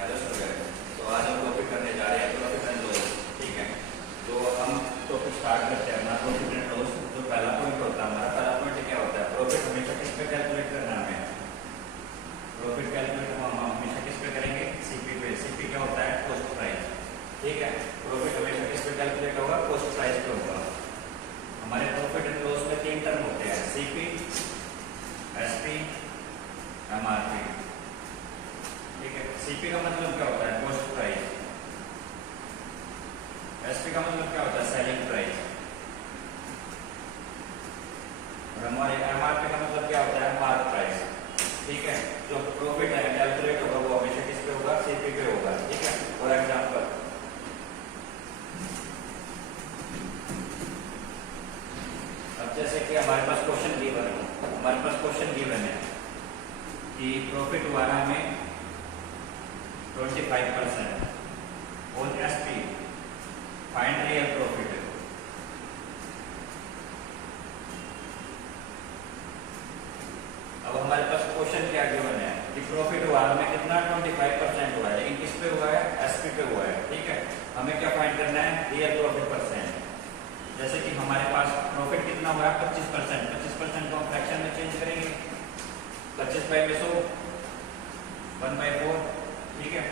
Hello student, तो आज हम टॉपिक करने जा रहे हैं प्रॉफिट एंड लॉस, ठीक है। तो हम टॉपिक स्टार्ट करते हैं अपना प्रॉफिट एंड लॉस। जो पहला पॉइंट होता है हमारा, पहला पॉइंट क्या होता है, प्रॉफिट हमेशा किस पे कैलकुलेट करना है हमें। प्रॉफिट कैलकुलेट हम हमेशा किस पे करेंगे, सीपी पे। सीपी क्या होता है, कॉस्ट प्राइस, ठीक है। प्रॉफिट हमेशा किस पे कैलकुलेट होगा, कॉस्ट प्राइस पे होगा। हमारे प्रॉफिट एंड लॉस में 3 टर्म होते हैं, सीपी, एसपी, एमआरपी, ठीक है। सीपी का मतलब क्या होता है, कॉस्ट प्राइस। एसपी का मतलब क्या होता है, सेलिंग प्राइस। और हमारे एमआरपी का मतलब क्या होता है, मार्क प्राइस, ठीक है। जो प्रॉफिट है कैलकुलेट होगा वो हमेशा किस पे होगा, सीपी पे होगा, ठीक है। फॉर एग्जांपल अब जैसे कि हमारे पास क्वेश्चन गिवन है कि प्रॉफिट हुआ है हमें 25% on SP, find real profit. अब हमारे पास क्वेश्चन क्या गिवन है कि प्रॉफिट हुआ हमें कितना, 25% हुआ है, लेकिन किस पे हुआ है, एसपी पे हुआ है, ठीक है। हमें क्या फाइंड करना है, रियल प्रॉफिट परसेंट। जैसे कि हमारे पास प्रॉफिट कितना हुआ है, 25%। 25% को हम फ्रैक्शन में चेंज करेंगे, 25/100 1/4, ठीक है।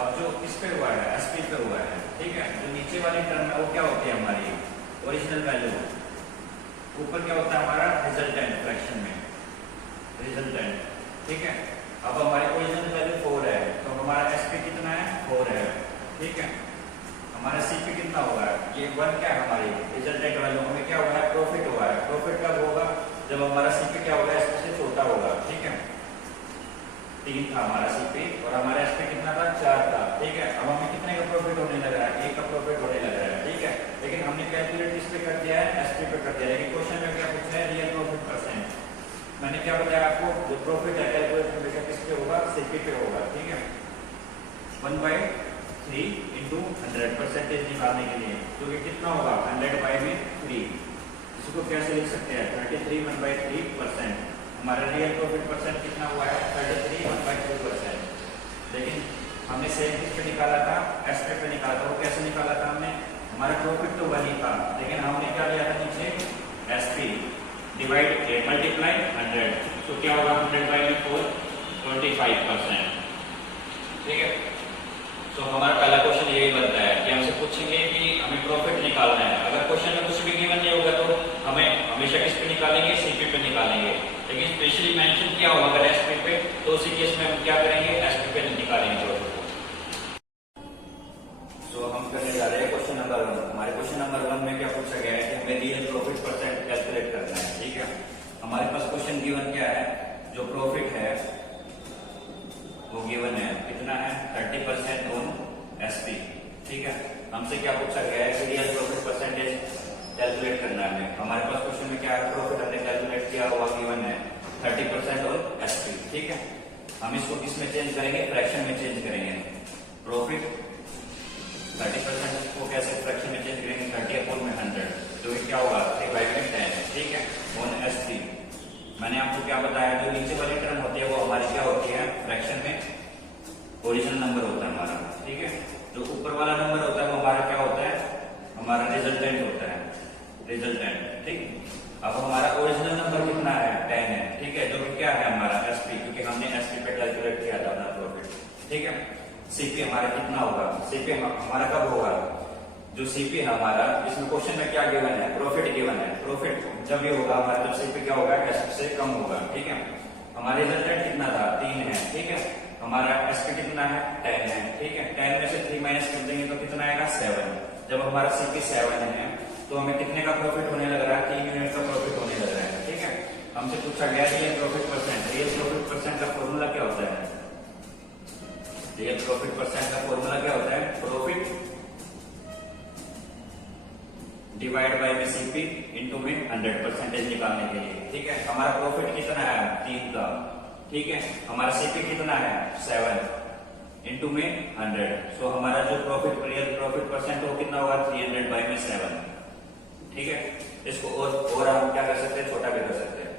अब जो किस पे हुआ है, एसपी पे हुआ है, ठीक है। जो नीचे वाली टर्म है वो क्या होती है हमारी, ओरिजिनल वैल्यू। ऊपर क्या होता है हमारा, रिजल्टेंट, फ्रैक्शन में रिजल्टेंट, ठीक है। अब हमारी ओरिजिनल वैल्यू 4 है, तो हमारा एसपी कितना है, 4 है, ठीक है। हमारा सीपी कितना होगा, ये 1 क्या है हमारी रिजल्टेंट वैल्यू। हमें क्या हुआ है, प्रॉफिट हुआ है। प्रॉफिट कब होगा, जब हमारा सीपी क्या होगा, एसपी से छोटा होगा, ठीक है। 3 था हमारा सीपी और हमारा एसपी कितना था 4 था, ठीक है। अब हमें कितने का प्रॉफिट होने लग रहा है, 1 का प्रॉफिट होने लग रहा है, ठीक है। लेकिन हमने कैलकुलेट किस पे कर दिया है, एसपी पे कर दिया है। लेकिन क्वेश्चन में क्या पूछा है, रियल प्रॉफिट परसेंट। मैंने क्या बताया आपको, जो प्रॉफिट है कैलकुलेट हमेशा किस पे होगा, सीपी पे होगा, ठीक है। 1/3 × 100% निकालने के लिए तो ये कितना होगा 100/3। इसको कैसे लिख सकते हैं, 33 1/3%। हमारा रियल प्रॉफिट परसेंट कितना हुआ है 33 1/2%। लेकिन हमने सेल किस पे निकाला था, एसपी पे निकाला था। वो कैसे निकाला था हमने, हमारा प्रॉफिट तो वही था लेकिन हमने क्या लिया था नीचे एसपी डिवाइड मल्टीप्लाई 100, तो क्या होगा 100/4 25%, ठीक है। तो हमारा पहला क्वेश्चन यही बनता है कि हमसे पूछेंगे कि हमें प्रॉफिट निकालना है। अगर क्वेश्चन में कुछ भी गिवन नहीं होगा तो हमें हमेशा किस पे निकालेंगे, सीपी पे निकालेंगे। लेकिन स्पेशली मेंशन किया होगा अगर एसपी पे, तो उसी केस में हम क्या करेंगे, एसपी पे निकालेंगे प्रॉफिट को। सो हम करने जा रहे हैं क्वेश्चन नंबर 1। हमारे क्वेश्चन नंबर 1 में क्या पूछा गया है कि हमें रियल प्रॉफिट परसेंट कैलकुलेट करना है, ठीक है। हमारे पास क्वेश्चन गिवन क्या है, जो प्रॉफिट है वो गिवन है, कितना है 30% ऑन एसपी, ठीक है। हमसे क्या पूछा गया है कि रियल प्रॉफिट परसेंटेज कैलकुलेट करना है। हमारे पास क्वेश्चन में क्या है, प्रॉफिट हमने कैलकुलेट किया हुआ गिवन है 30% ऑन एसपी, ठीक है। हम इसको किस में चेंज करेंगे, फ्रैक्शन में चेंज करेंगे। प्रॉफिट 30% को कैसे फ्रैक्शन में चेंज करेंगे, 30/100, जो कि क्या होगा 3/10, ठीक है, ऑन एसपी। मैंने आपको क्या बताया, जो नीचे वाली टर्म होती है वो हमारी क्या होती है, फ्रैक्शन में ओरिजिनल नंबर होता है हमारा, ठीक है। जो ऊपर वाला नंबर होता है वो हमारा क्या होता है, हमारा रिजल्टेंट होता है, रिजल्टेंट, ठीक। अब हमारा ओरिजिनल नंबर कितना है 10 है, ठीक है, जो कि क्या है हमारा एसपी, क्योंकि हमने एसपी पे कैलकुलेट किया था अपना प्रॉफिट, ठीक है। सीपी हमारा कितना होगा, सीपी हमारा कब होगा, जो सीपी है हमारा, इसमें क्वेश्चन में क्या गिवन है, प्रॉफिट गिवन है। प्रॉफिट जब ये होगा हमारा, जब सीपी क्या होगा, एसपी से कम होगा, ठीक है। हमारा रिजल्टेंट कितना था 3 है, ठीक है। हमारा एसपी कितना है 10 है, ठीक है। 10 में से 3 माइनस कर देंगे तो कितना आएगा 7। जब हमारा सीपी 7 है तो हमें कितने का प्रॉफिट होने लग रहा है, 3 यूनिट का प्रॉफिट होने लग रहा है, ठीक है। हमसे पूछा गया real profit percent. Real profit percent का फॉर्मूला क्या होता है, रियल प्रॉफिट परसेंट का फॉर्मूला क्या होता है, प्रॉफिट डिवाइड बाय में सीपी इंटू में 100% निकालने के लिए, ठीक है। हमारा प्रॉफिट कितना है 3 का, ठीक है। हमारा सीपी कितना है 7 इंटू में 100, सो हमारा जो प्रॉफिट रियल प्रॉफिट परसेंट वो कितना होगा 300/7, ठीक है। इसको और हम क्या कर सकते हैं, छोटा भी कर सकते हैं।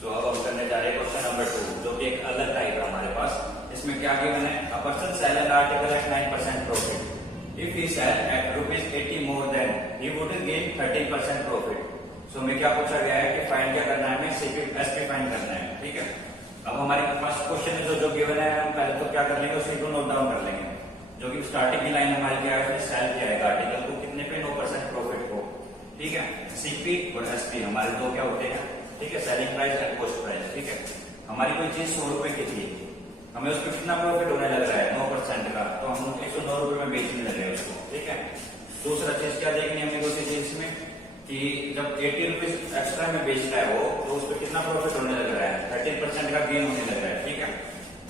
सो अब हम करने जा रहे हैं क्वेश्चन नंबर 2, जो कि एक अलग टाइप है हमारे पास। इसमें क्या गिवन है, a person sell an article at 9% profit. If he sell at ₹80 more than he would gain 30% profit. So हमें क्या पूछा गया है कि फाइंड क्या करना है, हमें सीपी एसपी फाइंड करना है, ठीक है। अब हमारे पास क्वेश्चन में जो गिवन है हम पहले तो क्या कर लेंगे, उसको नोट डाउन कर लेंगे। जो कि स्टार्टिंग की लाइन हमारी क्या है, सेल किया है आर्टिकल को कितने पे 9% प्रॉफिट को, ठीक है। सीपी और एसपी हमारे दो क्या होते हैं, ठीक है, selling price and cost price, ठीक है। हमारी कोई चीज 100 रुपए की थी, हमें उस पर कितना प्रॉफिट होने लग रहा है 9% का, तो हम 109 रुपए में बेचने लगे उसको, ठीक है। दूसरा चीज क्या देखनी है हमें दूसरी चीज में कि जब 80 रुपीज एक्स्ट्रा में बेचता है वो, तो उस पर कितना प्रॉफिट होने लग रहा है 30% का गेन होने लग रहा है, ठीक है।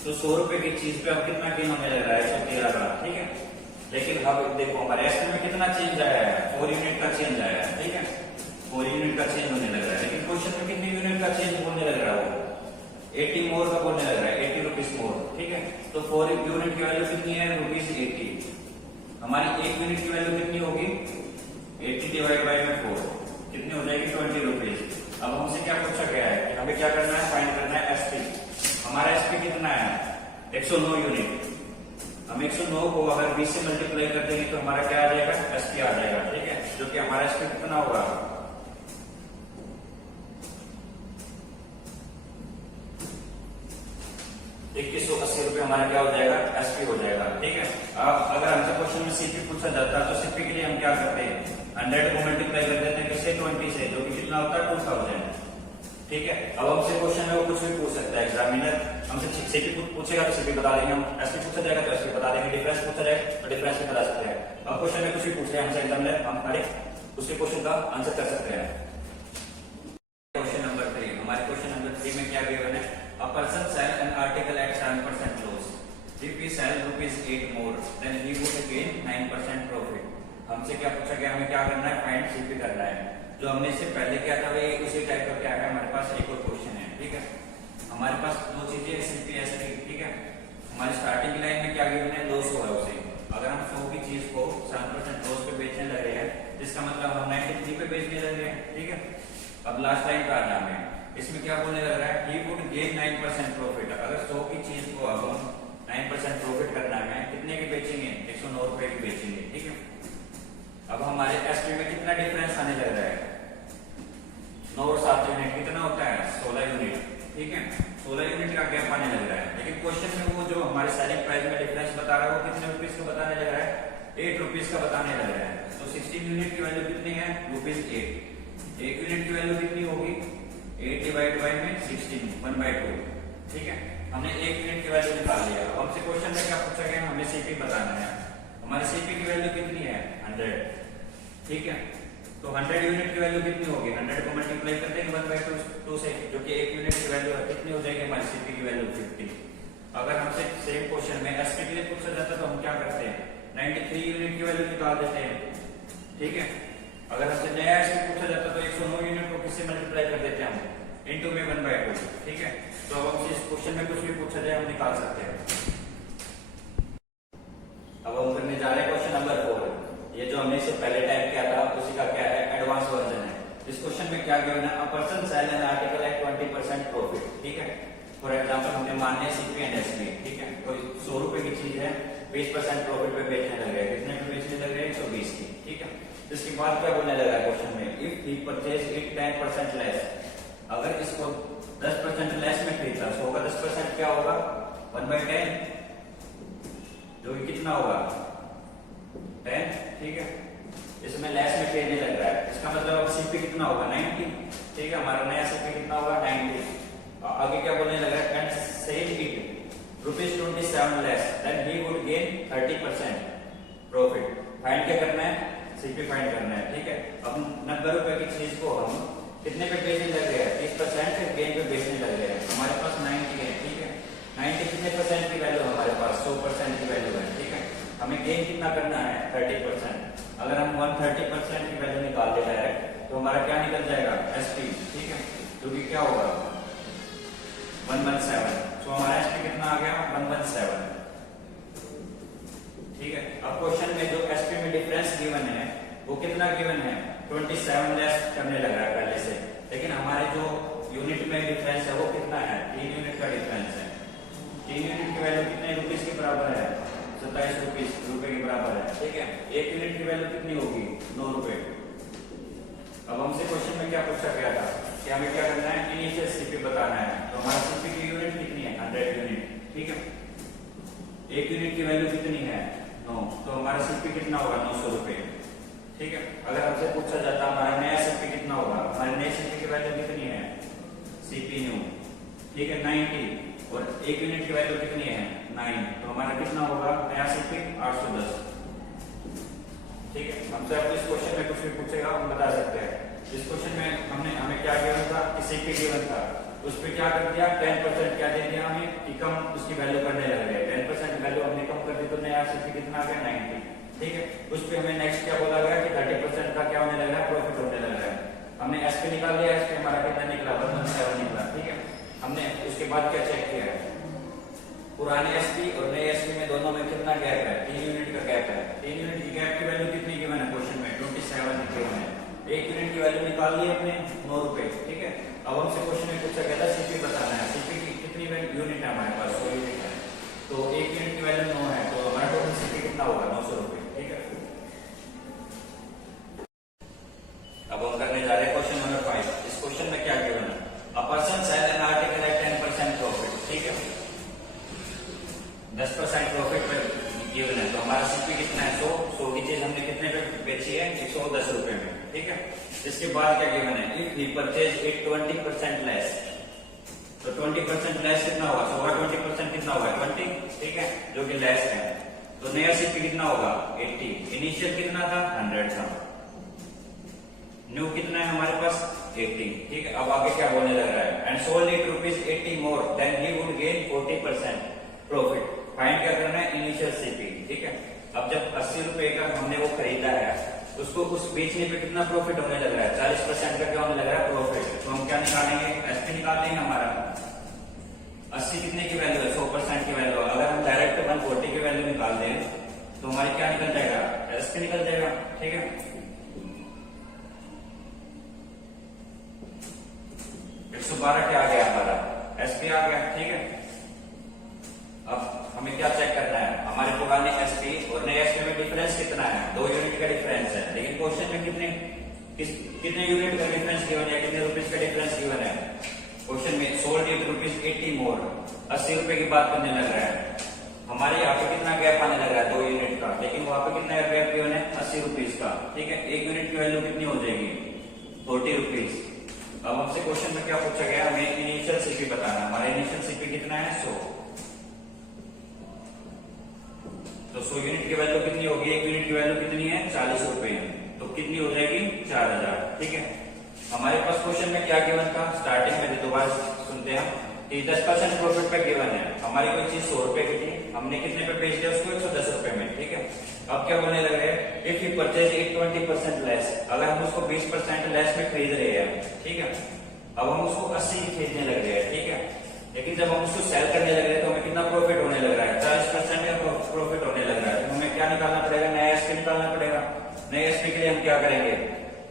तो 100 रुपए की चीज पे अब कितना गेन होने लग रहा है 113 का, ठीक है। लेकिन अब देखो हमारे एसपी में कितना चेंज आया है, 4 यूनिट का चेंज आया है, ठीक है, 4 यूनिट का चेंज होने लग रहा है। लेकिन क्वेश्चन में कितने यूनिट का चेंज होने लग रहा है, वो 80 मोर का बोलने लग रहा है, 80 रुपीज मोर, ठीक है। तो 4 यूनिट की वैल्यू कितनी है ₹80। हमारी 1 यूनिट की वैल्यू कितनी होगी 80 डिवाइड बाय में 4 कितनी हो जाएगी 20 रुपीज। अब हमसे क्या पूछा गया है कि हमें क्या करना है, फाइंड करना है एसपी। हमारा एसपी कितना है 109 यूनिट। हम 109 को अगर 20 से मल्टीप्लाई कर देंगे तो हमारा क्या आ जाएगा, एसपी आ जाएगा, ठीक है। जो कि हमारा एसपी कितना होगा 2180 रुपए हमारा क्या हो जाएगा, एसपी हो जाएगा, ठीक है। अब अगर हमसे क्वेश्चन में सीपी पूछा जाता है तो सीपी के लिए हम क्या करते हैं, 100 को मल्टीप्लाई कर देते हैं किससे 20 से, जो कि कितना होता है 2000, ठीक है। अब हमसे क्वेश्चन में वो कुछ भी पूछ सकता है एग्जामिनर, हमसे सीपी पूछेगा तो सीपी बता देंगे, हम एसपी पूछा जाएगा तो एसपी बता देंगे, डिफरेंस पूछा जाएगा तो डिफरेंस भी बता सकते हैं। अब क्वेश्चन में कुछ भी पूछ रहे हैं हमसे एग्जामिनर, हम हर एक उसके क्वेश्चन का आंसर कर सकते हैं। क्वेश्चन नंबर 3, हमारे क्वेश्चन नंबर 3 में क्या गिवन है, A person sell an article at 7% loss. If we sell ₹8 more, then he would gain 9% profit. हमसे क्या पूछा गया, हमें क्या करना है, फाइंड सीपी करना है। जो हमने इससे पहले किया था वही उसी टाइप का क्या है, हमारे पास एक और क्वेश्चन है, ठीक है। हमारे पास दो चीजें सीपी एसपी, ठीक है। हमारी स्टार्टिंग लाइन में क्या गिवन है, लॉस हुआ है उसे। अगर हम 100 की चीज को 7% लॉस पे बेचने लग रहे हैं, इसका मतलब हम 93 पे बेचने लग रहे हैं, ठीक है। अब लास्ट लाइन का आना है, इसमें क्या बोलने लग रहा है, he would gain 9% प्रॉफिट। अगर 100 की चीज को अब हम 9% प्रॉफिट करना है, कितने की बेचेंगे, 109 रुपए की बेचेंगे, ठीक है। अब हमारे एसपी में कितना डिफरेंस आने लग रहा है, 9 और 7 यूनिट कितना होता है, 16 यूनिट, ठीक है। 16 यूनिट का गैप आने लग रहा है, लेकिन क्वेश्चन में वो जो हमारे सेलिंग प्राइस में डिफरेंस बता रहा है वो कितने रुपीज का बताने लग रहा है, 8 रुपीज का बताने लग रहा है। तो 16 यूनिट की वैल्यू कितनी है, ₹8। 1 यूनिट की वैल्यू कितनी होगी, 8 डिवाइड बाई में 16, 1/2, ठीक है। हमने 1 यूनिट की वैल्यू निकाल लिया। अब हमसे क्वेश्चन में क्या पूछा गया, हमें सीपी बताना है। हमारे सीपी की वैल्यू कितनी है, 100, ठीक है। तो 100 यूनिट की वैल्यू कितनी होगी, 100 को मल्टीप्लाई कर देंगे 1/2 से, जो कि 1 यूनिट की वैल्यू है, कितनी हो जाएगी हमारी सीपी की वैल्यू 50। अगर हमसे सेम क्वेश्चन में एसपी के लिए पूछा जाता तो हम क्या करते हैं, 93 यूनिट की वैल्यू निकाल देते हैं, ठीक है। अगर हमसे नया एसपी पूछा जाता तो 109 यूनिट को किससे मल्टीप्लाई कर देते हैं हम, इनटू में 1/2, ठीक है। तो अब हमसे इस क्वेश्चन में कुछ भी पूछा जाए हम निकाल सकते हैं। अब हम करने जा रहे हैं क्वेश्चन नंबर 4। ये जो हमने इससे पहले टाइप किया था उसी का क्या है, एडवांस वर्जन है। इस क्वेश्चन में क्या गिवन है, a person sell an article at 20% profit, ठीक है। फॉर एग्जांपल हमने मान लिया सीपी एंड एसपी, ठीक है। कोई 100 रुपए की चीज है, 20% प्रॉफिट पे बेचने लग रहे हैं, कितने पे बेचने लग रहे हैं, 120 की, ठीक है। इसके बाद क्या बोलने लगा है क्वेश्चन में, if he purchase it 10% less, अगर इसको 10% लेस में खरीदता तो होगा 10% क्या होगा, 1/10, जो कि कितना होगा, 10, ठीक है। इसमें लेस में खरीदने लग रहा है, इसका मतलब अब सीपी कितना होगा, 90, ठीक है। हमारा नया सीपी कितना होगा, 90। आगे क्या बोलने लग रहा है, and sell it ₹27 less, then he would gain 30% profit. Find क्या करना है, सीपी फाइंड करना है, ठीक है। अब 90 रुपए की चीज को हम कितने पे बेचने लग रहे हैं, 30% गेन पे बेचने लग रहे हैं। हमारे पास 90 है, ठीक है। 90 कितने परसेंट की वैल्यू, हमारे पास 100% की वैल्यू है, ठीक है। हमें गेन कितना करना है, 30%। अगर हम 130% की वैल्यू निकाल दे डायरेक्ट तो हमारा क्या निकल जाएगा, एसपी, ठीक है, जो कि क्या होगा, 117। तो हमारा एसपी कितना आ गया, 117, ठीक है। अब क्वेश्चन में जो एसपी में डिफरेंस गिवन है वो कितना गिवन है, 27 लेस करने लग रहा है पहले से, लेकिन हमारे जो यूनिट में डिफरेंस है वो कितना है, 3 यूनिट का डिफरेंस है। 3 यूनिट की वैल्यू कितने रुपीस के बराबर है, 27 रुपए के बराबर है, ठीक है। 1 यूनिट की वैल्यू कितनी होगी, 9 रुपए। अब हमसे क्वेश्चन में क्या पूछा गया था कि हमें क्या करना है, इनिशियल सीपी बताना है। तो हमारा सीपी की यूनिट कितनी है, 100 यूनिट, ठीक है। 1 यूनिट की वैल्यू कितनी है, 9, तो हमारा सीपी कितना होगा, 900 रुपए, ठीक है। अगर हमसे पूछा जाता हमारा नया सीपी कितना होगा, हमारे नए सीपी की वैल्यू कितनी है, सीपी न्यू, ठीक है, 90, और 1 यूनिट की वैल्यू कितनी है, 9, तो हमारा कितना होगा नया सीपी, 810, ठीक है। हमसे अब इस क्वेश्चन में कुछ भी पूछेगा हम बता सकते हैं। इस क्वेश्चन में हमें क्या गिवन था, सीपी गिवन था, उस पर क्या कर दिया, 10% क्या दे दिया हमें कि कम उसकी वैल्यू करने लग गए, 10% वैल्यू हमने कम कर दी तो नया सीपी कितना आ गया, 90, ठीक है। उस पे हमें नेक्स्ट क्या बोला गया कि 30% का क्या होने लग रहा है, प्रॉफिट होने लग रहा है। हमने एसपी निकाल लिया, एसपी हमारा कितना निकला, 117 निकला, ठीक है। हमने उसके बाद क्या चेक किया है, पुराने एसपी और नए एसपी में दोनों में कितना गैप है, 3 यूनिट का गैप है। 3 यूनिट की गैप की वैल्यू कितनी गिवन है क्वेश्चन में, 27 गिवन है। 1 यूनिट की वैल्यू निकाल ली अपने, 9 रुपए, ठीक है। अब हमसे क्वेश्चन में पूछा गया था सीपी बताना है, सीपी की कितनी यूनिट है हमारे पास, 100 यूनिट है। तो 1 यूनिट की वैल्यू 9 है, तो हमारा टोटल सीपी कितना होगा, 900 रुपए, ठीक है। अब हम करने जा रहे हैं क्वेश्चन नंबर 5। इस क्वेश्चन में क्या गिवन है, a person sell an article at 10% profit, ठीक है। 10% प्रॉफिट पे गिवन है, तो हमारा सीपी कितना है, 100 की चीज हमने कितने पे बेची है, 110 रुपए में, ठीक है। इसके बाद क्या गिवन है, if he purchase it 20% less, तो 20% लेस कितना होगा, 100 का 20% कितना होगा, 20, ठीक है, जो कि लेस है। तो नया सीपी कितना होगा, 80, इनिशियल कितना था, 100 था, न्यू कितना है हमारे पास, 80। ठीक है, अब आगे क्या बोलने लग रहा है, and sold it ₹80 more than he would gain 40% profit. Find क्या करना है, इनिशियल सीपी। ठीक है, अब जब 80 रुपए का हमने वो खरीदा है, उसको उस बेचने पे कितना प्रॉफिट होने लग रहा है, 40% का क्या होने लग रहा है, प्रॉफिट। तो हम क्या निकालेंगे, एसपी निकाल लेंगे। हमारा 80 कितने की वैल्यू है, 100% की वैल्यू। अगर हम डायरेक्ट 140 की वैल्यू निकाल दें तो हमारी क्या निकल जाएगा, एसपी निकल जाएगा। ठीक है, 112 क्या आ गया हमारा, एसपी आ गया। ठीक है, अब हमें क्या चेक करना है, हमारे पुराने एसपी और नए एसपी में डिफरेंस कितना है, 2 यूनिट का डिफरेंस है। लेकिन क्वेश्चन में कितने यूनिट का डिफरेंस गिवन है, कितने रुपीज का डिफरेंस गिवन है। क्वेश्चन में सोल्ड इट ₹80 मोर, 80 रुपए की बात करने लग रहा है। हमारे यहाँ पे कितना गैप आने लग रहा है, 2 यूनिट का, लेकिन वहां पे कितना गैप गिवन है, 80 रुपीज का। ठीक है, 1 यूनिट की वैल्यू कितनी हो जाएगी, 40 रुपीज। अब हमसे क्वेश्चन में क्या पूछा गया, हमें इनिशियल सीपी बताना। हमारा इनिशियल सीपी कितना है, 100। तो 100 यूनिट की वैल्यू कितनी होगी, 1 यूनिट की वैल्यू कितनी है, 40 रुपए। तो कितनी हो जाएगी, 4000। ठीक है, हमारे पास क्वेश्चन में क्या गिवन था, स्टार्टिंग में दोबारा सुनते हैं कि 10% प्रॉफिट पे गिवन है। हमारी कोई चीज 100 रुपए की थी, हमने कितने पे बेच दिया उसको, 110 रुपए में। ठीक है, अब क्या बोलने लग रहे हैं, if you purchase it 20% less, अगर हम उसको 20% लेस में खरीद रहे हैं। ठीक है, अब हम उसको 80 खरीदने लग रहे हैं। ठीक है, लेकिन जब हम उसको सेल करने लग रहे हैं तो हमें कितना प्रॉफिट होने लग रहा है, 40% का प्रॉफिट होने लग रहा है। तो हमें क्या निकालना पड़ेगा, नया एसपी निकालना पड़ेगा। नए एसपी के लिए हम क्या करेंगे,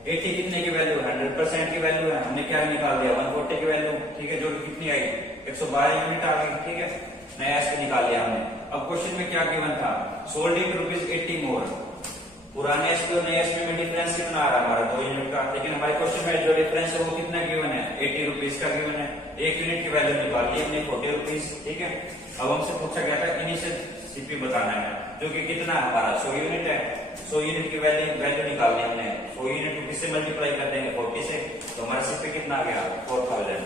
80 कितने की वैल्यू, 100% की वैल्यू है, हमने क्या निकाल दिया, 140 की वैल्यू। ठीक है, जो कितनी आई, 112 यूनिट आ गई। ठीक है, नया एसपी निकाल लिया हमने। अब क्वेश्चन में क्या गिवन था, सोल्ड इट ₹80 मोर। पुराने एसपी और नए एसपी में डिफरेंस कितना आ रहा है हमारा, 2 यूनिट का। लेकिन हमारे क्वेश्चन में जो डिफरेंस है वो कितना गिवन है, 80 रुपीज का गिवन है। 1 यूनिट की वैल्यू निकाल ली हमने, 40 रुपीज। ठीक है, अब हमसे पूछा गया था इनिशियल सीपी बताना है, जो कि कितना है हमारा, 100 यूनिट है। 100 यूनिट की वैल्यू निकालनी हमने, 100 यूनिट को किससे मल्टीप्लाई कर देंगे, 40 से। तो हमारा सीपी कितना आ गया, 4000।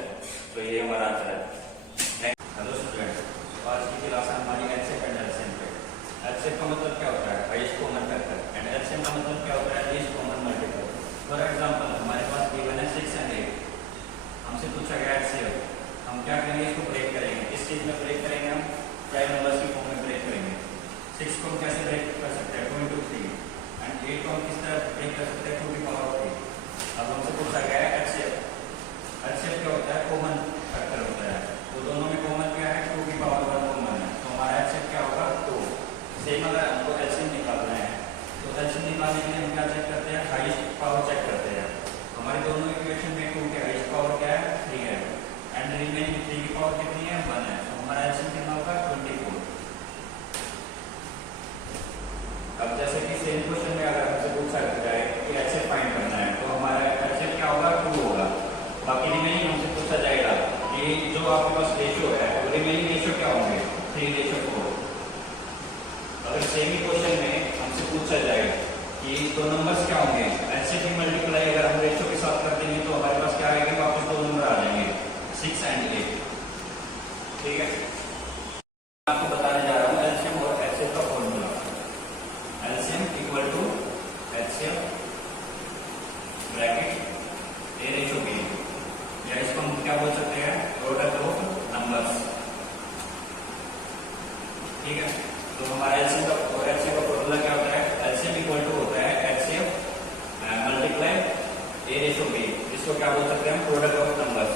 तो ये हमारा आंसर है। हेलो स्टूडेंट, आज की क्लास हमारी एचसीएफ एंड एलसीएम पे। एचसीएफ का मतलब क्या होता है, highest common factor, and LCM का मतलब क्या होता है, least common multiple. For example हमारे पास गिवन है 6 एंड 8, हमसे पूछा गया एचसीएफ, हम क्या करेंगे, इसको ब्रेक करेंगे। किस चीज में ब्रेक करेंगे, हम प्राइम नंबर्स की फॉर्म में ब्रेक करेंगे। 6 को हम कैसे ब्रेक कर सकते हैं, 2 into 3, एंड 8 को हम किस तरह ब्रेक कर सकते हैं, 2 की पावर 3। अब हमसे पूछा गया है एचसीएफ। एचसीएफ क्या होता है, कॉमन फैक्टर होता है। तो दोनों में कॉमन क्या है, 2 की पावर 1 कॉमन है। तो हमारा एचसीएफ क्या होगा, 2। सेम अगर हमको एलसीएम निकालना है तो एलसीएम निकालने के लिए हम क्या चेक करते हैं, हाईएस्ट पावर चेक करते हैं। हमारे दोनों इक्वेशन में 2 की हाईएस्ट पावर क्या है, 3 है, एंड रिमेनिंग 3 की पावर कितनी है, 1 है। तो हमारा एलसीएम कितना होगा, 24। अब जैसे कि सेम क्वेश्चन में अगर हमसे पूछा जाए कि एचसीएफ फाइंड करना है, तो हमारा एचसीएफ क्या होगा, 2 होगा। बाकी रिमेनिंग हमसे पूछा जाएगा कि जो आपके पास रेशियो है, रिमेनिंग रेशियो क्या होंगे, 3:4। अगर सेम ही क्वेश्चन में हमसे पूछा जाए कि 2 नंबर्स क्या होंगे, एचसीएफ की मल्टीप्लाई अगर हम रेशियो के साथ कर देंगे तो हमारे पास क्या आएगा, वापस 2 नंबर आ जाएंगे, 6 एंड 8। ठीक है, आपको बताने जा रहा हूँ एलसीएम और एचसीएफ का formula. LCM equal to HCF bracket A/B, या इसको हम क्या बोल सकते हैं, प्रोडक्ट ऑफ नंबर्स। ठीक है, तो हमारा एलसीएम का फॉर्मूला क्या होता है, एलसीएम इक्वल टू होता है एचसीएफ मल्टीप्लाई A/B, इसको क्या बोल सकते हैं, प्रोडक्ट ऑफ नंबर्स।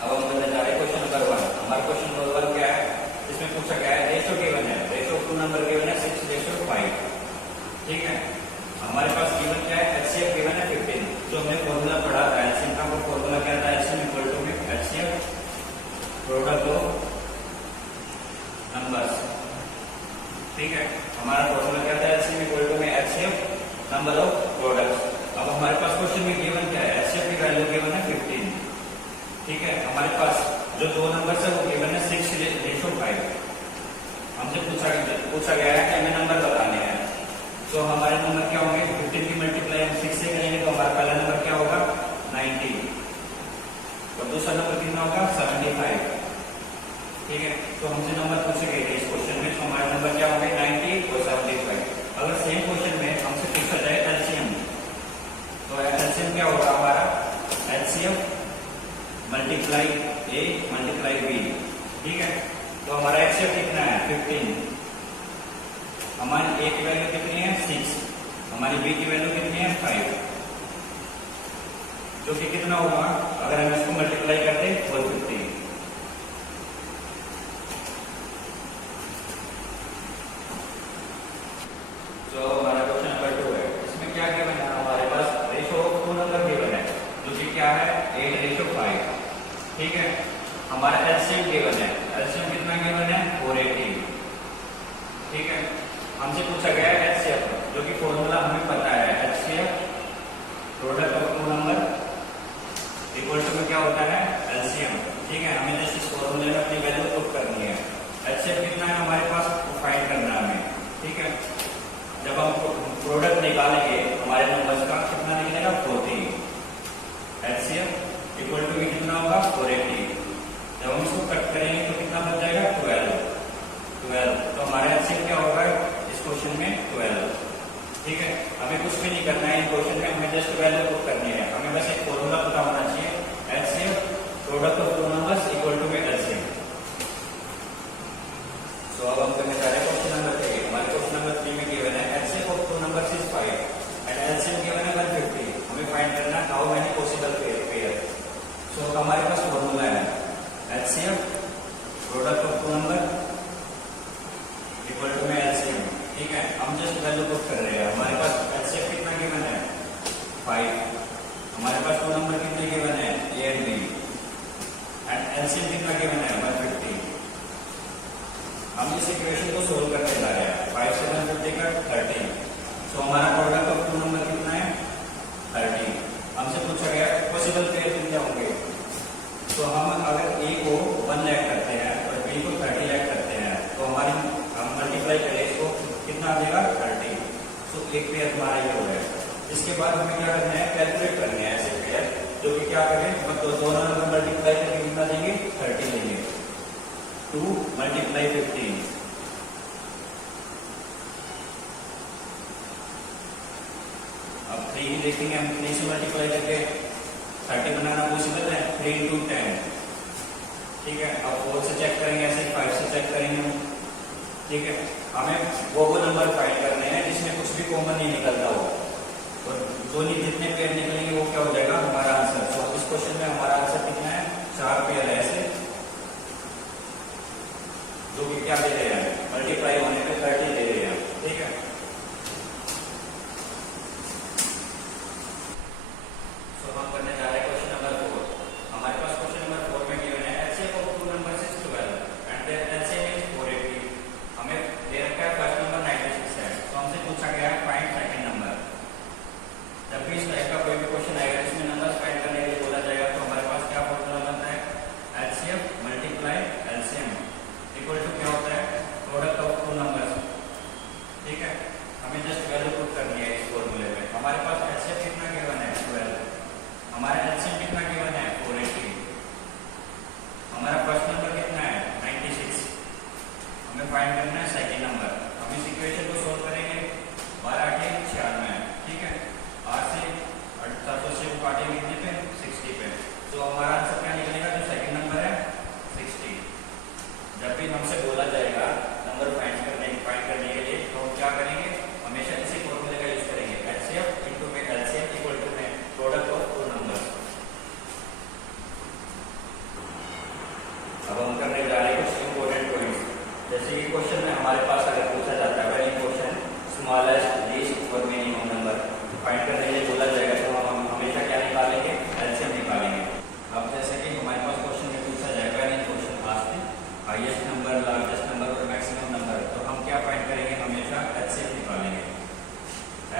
अब हम बोलने जा रहे हैं क्वेश्चन नंबर 1। हमारा क्वेश्चन नंबर 1 क्या है, इसमें पूछा गया है रेशियो गिवन है, रेशियो ऑफ 2 नंबर गिवन है 6:5। ठीक है, हमारे पास गिवन क्या है, एचसीएफ गिवन है 15। जो हमने फॉर्मूला पढ़ा था एलसीएम का, वो फॉर्मूला क्या था, एलसीएम इक्वल टू में एचसीएफ प्रोडक्ट ऑफ नंबर्स। ठीक है, हमारा फॉर्मूला क्या था, एलसीएम इक्वल टू में एचसीएफ नंबर ऑफ प्रोडक्ट्स। अब हमारे पास क्वेश्चन में गिवन क्या है, एचसीएफ की वैल्यू गिवन है 15। ठीक है, हमारे पास जो 2 नंबर है वो गिवन है 6:5। हमसे पूछा गया है कि हमें नंबर बताने हैं। तो हमारे नंबर क्या होंगे, 15 की मल्टीप्लाई हम 6 से करेंगे तो हमारा पहला नंबर क्या होगा, 90, और दूसरा नंबर कितना होगा, 75। ठीक है, तो हमसे नंबर पूछे गए थे इस क्वेश्चन में, तो हमारे नंबर क्या होंगे, 90 और 75। अगर सेम क्वेश्चन में हमसे पूछा जाए एलसीएम, तो एलसीएम क्या होगा हमारा, LCM multiply A multiply B, ठीक है। तो हमारा एलसीएम कितना है 15, हमारी ए की वैल्यू कितनी है 6, हमारी बी की वैल्यू कितनी है 5, जो कि कितना होगा अगर हम इसको मल्टीप्लाई करते 450। तो हमारा क्वेश्चन नंबर 2 है, इसमें क्या गिवन है हमारे पास, रेशो ऑफ 2 नंबर गिवन है जो कि क्या है 8:5, ठीक है। हमारा एलसीएम गिवन है, एलसीएम कितना गिवन है 480, ठीक है। हमसे पूछा गया है एचसीएफ, जो कि फॉर्मूला हमें पता है, HCF product of 2 number equal to में क्या होता है एलसीएम, ठीक है। हमें जैसे इस फॉर्मूले में अपनी वैल्यू पुट करनी है, एचसीएफ कितना है हमारे पास फाइंड करना है हमें, ठीक है। जब हम प्रोडक्ट निकालेंगे हमारे नंबर्स का कितना निकलेगा 40, एचसीएफ इक्वल टू में कितना होगा 480, जब हम इसको कट करेंगे तो कितना बच जाएगा 12, तो हमारा एचसीएफ क्या होगा इस क्वेश्चन में 12, ठीक है। हमें कुछ भी नहीं करना है इन क्वेश्चन में, हमें जस्ट वैल्यू पुट करनी है, हमें बस एक फॉर्मूला पता होना चाहिए, HCF product of 2 numbers equal to में एलसीएम। तो अब हम करने जा रहे हैं क्वेश्चन नंबर 3। हमारे क्वेश्चन नंबर 3 में गिवन है HCF of 2 numbers is 5 and LCM given है 150, हमें फाइंड करना है how many possible pair. So हमारे पास फॉर्मूला है HCF product of 2 number equal to में एलसीएम, ठीक है। हम जस्ट वैल्यू पुट कर रहे हैं, हमारे पास एचसीएफ कितना गिवन है 5, हमारे पास 2 नंबर कितने गिवन है A and B, and LCM कितना गिवन है 150। हम इस इक्वेशन को सोल्व करने जा रहे हैं, 5 से 150 का 30, तो हमारा प्रोडक्ट ऑफ 2 नंबर कितना है 30। हमसे पूछा गया पॉसिबल पेयर कितने होंगे, तो हम अगर ए को 1 लाख करते हैं और बी को 30 लाख करते हैं तो हमारी हम मल्टीप्लाई करें इसको कितना आ जाएगा 30, तो एक पेयर हमारा ये हो गया। इसके बाद हमें क्या करना है कैलकुलेट करने हैं ऐसे पेयर, जो कि क्या करें मतलब दोनों नंबर मल्टीप्लाई करके कितना देंगे 30 लेंगे, 2 मल्टीप्लाई 15, अब 3 की देखेंगे हम, 3 से मल्टीप्लाई करके 30 बनाना पॉसिबल है, 3 into 10, ठीक है। अब 4 से चेक करेंगे, ऐसे 5 से चेक करेंगे, ठीक है। हमें वो नंबर फाइंड करने हैं जिसमें कुछ भी कॉमन नहीं निकलता हो, और दोनों जितने पेयर निकलेंगे वो क्या हो जाएगा हमारा आंसर। तो इस क्वेश्चन में हमारा आंसर कितना है 4 पेयर है ऐसे, जो कि क्या दे रहे हैं मल्टीप्लाई होने पे 30 दे रहे हैं, ठीक है। तो हम करने जा रहे हैं क्वेश्चन नंबर 4। हमारे पास क्वेश्चन नंबर 4 में गिवन है HCF of 2 numbers is 12 and their LCM is 480, हमें दे रखा है फर्स्ट नंबर 96 है, तो हमसे पूछा गया है फाइंड सेकंड नंबर। जब भी इस टाइप का कोई भी क्वेश्चन आएगा इसमें नंबर्स फाइंड करने के लिए बोला जाएगा, तो हमारे पास क्या फॉर्मूला बनता है HCF multiply LCM equal to क्या होता है प्रोडक्ट ऑफ 2 नंबर्स, ठीक है। हमें जस्ट वैल्यू पुट करनी है इस फॉर्मूले में। हमारे पास एचसीएफ कितना गिवन है 12, हमारा एलसीएम कितना गिवन है 480, हमारा फर्स्ट नंबर कितना है 96, हमें फाइंड करना है सेकंड नंबर। हम इस इक्वेशन को सोल्व करेंगे 12 8 96, ठीक है। 8 से 700 से काटेंगे कितने पे 60 पे, तो हमारा आंसर क्या निकलेगा जो सेकंड नंबर है 60। जब भी हमसे बोला जाएगा नंबर फाइंड करने के लिए तो हम क्या करेंगे हमेशा इसी फॉर्मूले का यूज करेंगे, एचसीएफ इनटू में एलसीएम इक्वल टू में प्रोडक्ट ऑफ 2 नंबर्स। अब हम करने जा रहे हैं कुछ इंपॉर्टेंट पॉइंट्स, जैसे कि क्वेश्चन में हमारे पास अगर पूछा जाता है वेरी क्वेश्चन स्मॉलेस्ट लीस्ट और मिनिमम नंबर फाइंड करने के लिए बोला जाएगा, तो हम हमेशा क्या निकालेंगे एलसीएम निकालेंगे। अब जैसे कि हमारे पास क्वेश्चन में पूछा जाएगा very question asked highest number largest number और मैक्सिमम नंबर, तो हम क्या फाइंड करेंगे हमेशा एलसीएम निकालेंगे।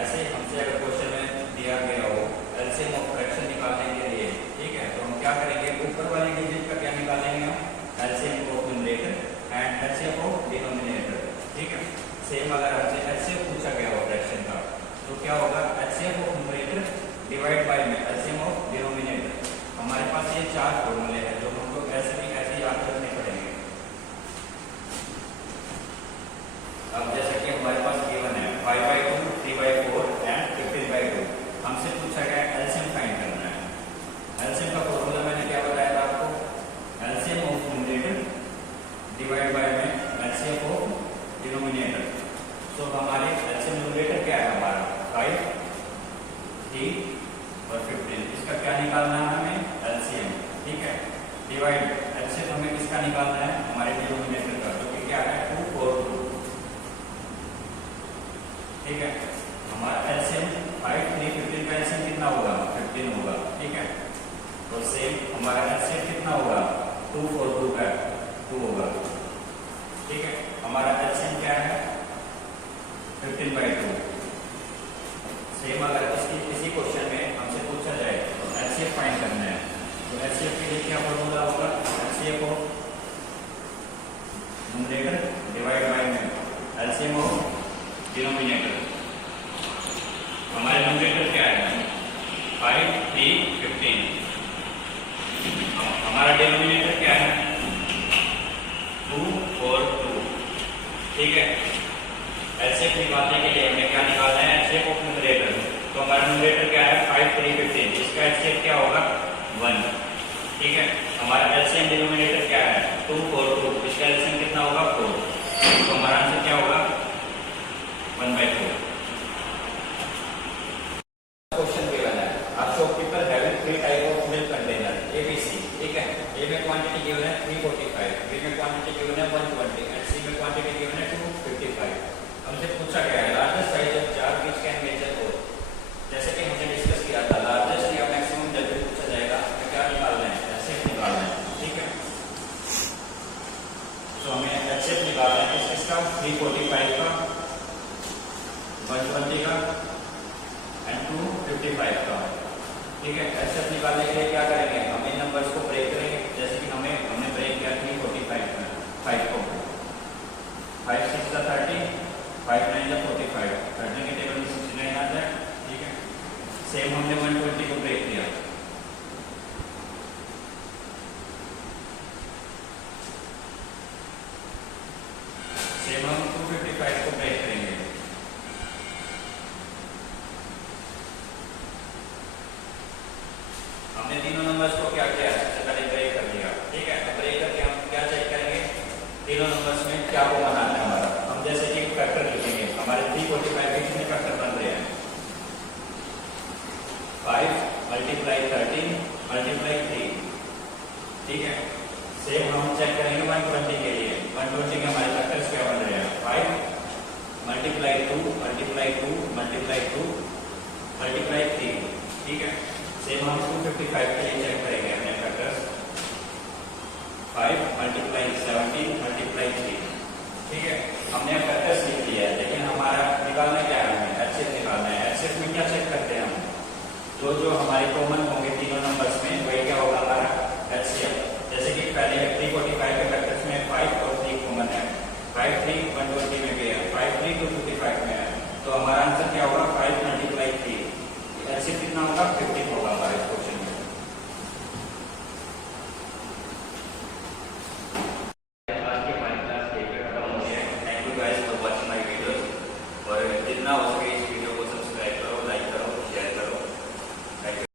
ऐसे हमसे अगर क्वेश्चन में दिया गया हो एलसीएम ऑफ फ्रैक्शन निकालने के लिए, ठीक है, तो हम क्या करेंगे ऊपर वाली डिजिट का क्या निकालेंगे हम LCM of numerator and LCM of denominator, ठीक है। सेम अगर हमसे एलसीएम पूछा गया हो फ्रैक्शन का तो क्या होगा LCM of numerator divide by में एलसीएम ऑफ डिनोमिनेटर। हमारे पास ये 4 फॉर्मूले हैं जो हमको ऐसे याद करने पड़ेंगे। अब जैसे कि हमारे पास गिवन है 5/2, 3/4 एंड 15/2, हमसे पूछा गया डिवाइड एलसीएम हमें किसका निकालना है, हमारे डिनोमिनेटर का, जो कि क्या है 2 4 2। ठीक है, हमारा एलसीएम 5 3 15 का एलसीएम कितना होगा 15 होगा। ठीक है, तो सेम हमारा एलसीएम कितना होगा 2 4 2 का 2 होगा। ठीक है, हमारा एलसीएम क्या है 15/2। सेम अगर इसी क्वेश्चन में हमसे पूछा जाए तो एलसीएम फाइंड करना है, तो एलसीएम के लिए क्या फॉर्मूला होगा, LCM of numerator divide by LCM of denominator. हमारे न्यूमरेटर क्या है 5 3 15, हमारा डिनोमिनेटर क्या है 2 4 2। ठीक है, एलसीएम निकालने के लिए हमें क्या निकालना है, एलसीएम ऑफ न्यूमरेटर। तो हमारा न्यूमरेटर क्या है 5 3 15, इसका एलसीएम क्या होगा 1। ठीक है, हमारा एलसीएम डिनोमिनेटर क्या है 2 4 2, इसका एलसीएम कितना होगा 4। तो हमारा आंसर क्या होगा 1/4। क्वेश्चन गिवन है, आप shopkeeper having 3 type of milk container ABC। ठीक है, ए में क्वांटिटी गिवन है 345, बी में क्वांटिटी गिवन है 120 एंड सी में क्वांटिटी गिवन है 255। हमसे पूछा गया है largest size of jar which can measure और, जैसे कि हमने डिस्कस किया था लार्जेस्ट या मैक्सिमम जब भी पूछा जाएगा तो क्या निकालना है, एचसीएफ निकालना है। ठीक है, तो हमें एचसीएफ निकालना है किसका 345 का, 120 का एंड 255 का। ठीक है, एचसीएफ निकालने के लिए क्या करेंगे, हम इन नंबर्स को ब्रेक करेंगे, जैसे कि हमने ब्रेक किया 345 में 5 को, 5 6 30, 5 9 45, 30 के टेबल में 69 आ जाए। ठीक है, सेम हमने 120 को ब्रेक किया, सेम हम 255 को ब्रेक करेंगे। हमने तीनों नंबर्स को क्या किया, सबसे पहले ब्रेक कर दिया। ठीक है, तो ब्रेक करके हम क्या चेक करेंगे, तीनों नंबर्स में क्या को बनाना है हमारा। हम जैसे कि फैक्टर लिखेंगे, हमारे 345 के कितने फैक्टर बन रहे हैं 5 × 13 × 3। ठीक है, सेम हम चेक करेंगे 120 के लिए, 120 के हमारे फैक्टर्स क्या बन रहे हैं 5 × 2 × 2 × 2 × 3। ठीक है, सेम हम 255 के लिए चेक करेंगे अपने फैक्टर्स 5 × 17 × 3। ठीक है, हमने फैक्टर्स लिख लिया है, लेकिन हमारा निकालना क्या है, हमें एचसीएफ निकालना है। एचसीएफ में क्या चेक करते हैं हम, जो हमारे कॉमन होंगे तीनों नंबर्स में वही क्या होगा हमारा एचसीएफ। जैसे कि पहले 345 के फैक्टर्स में 5 और 3 कॉमन है, 5 3 120 में भी है, 5 3 255 में है, तो हमारा आंसर क्या होगा 5 × 3। एचसीएफ कितना होगा 50 होगा हमारे क्वेश्चन में। आज की हमारी क्लास यहीं पे खत्म होती है। Thank you guys for watching my videos, और जितना हो सके इस वीडियो को सब्सक्राइब करो, लाइक करो, शेयर करो। Thank you.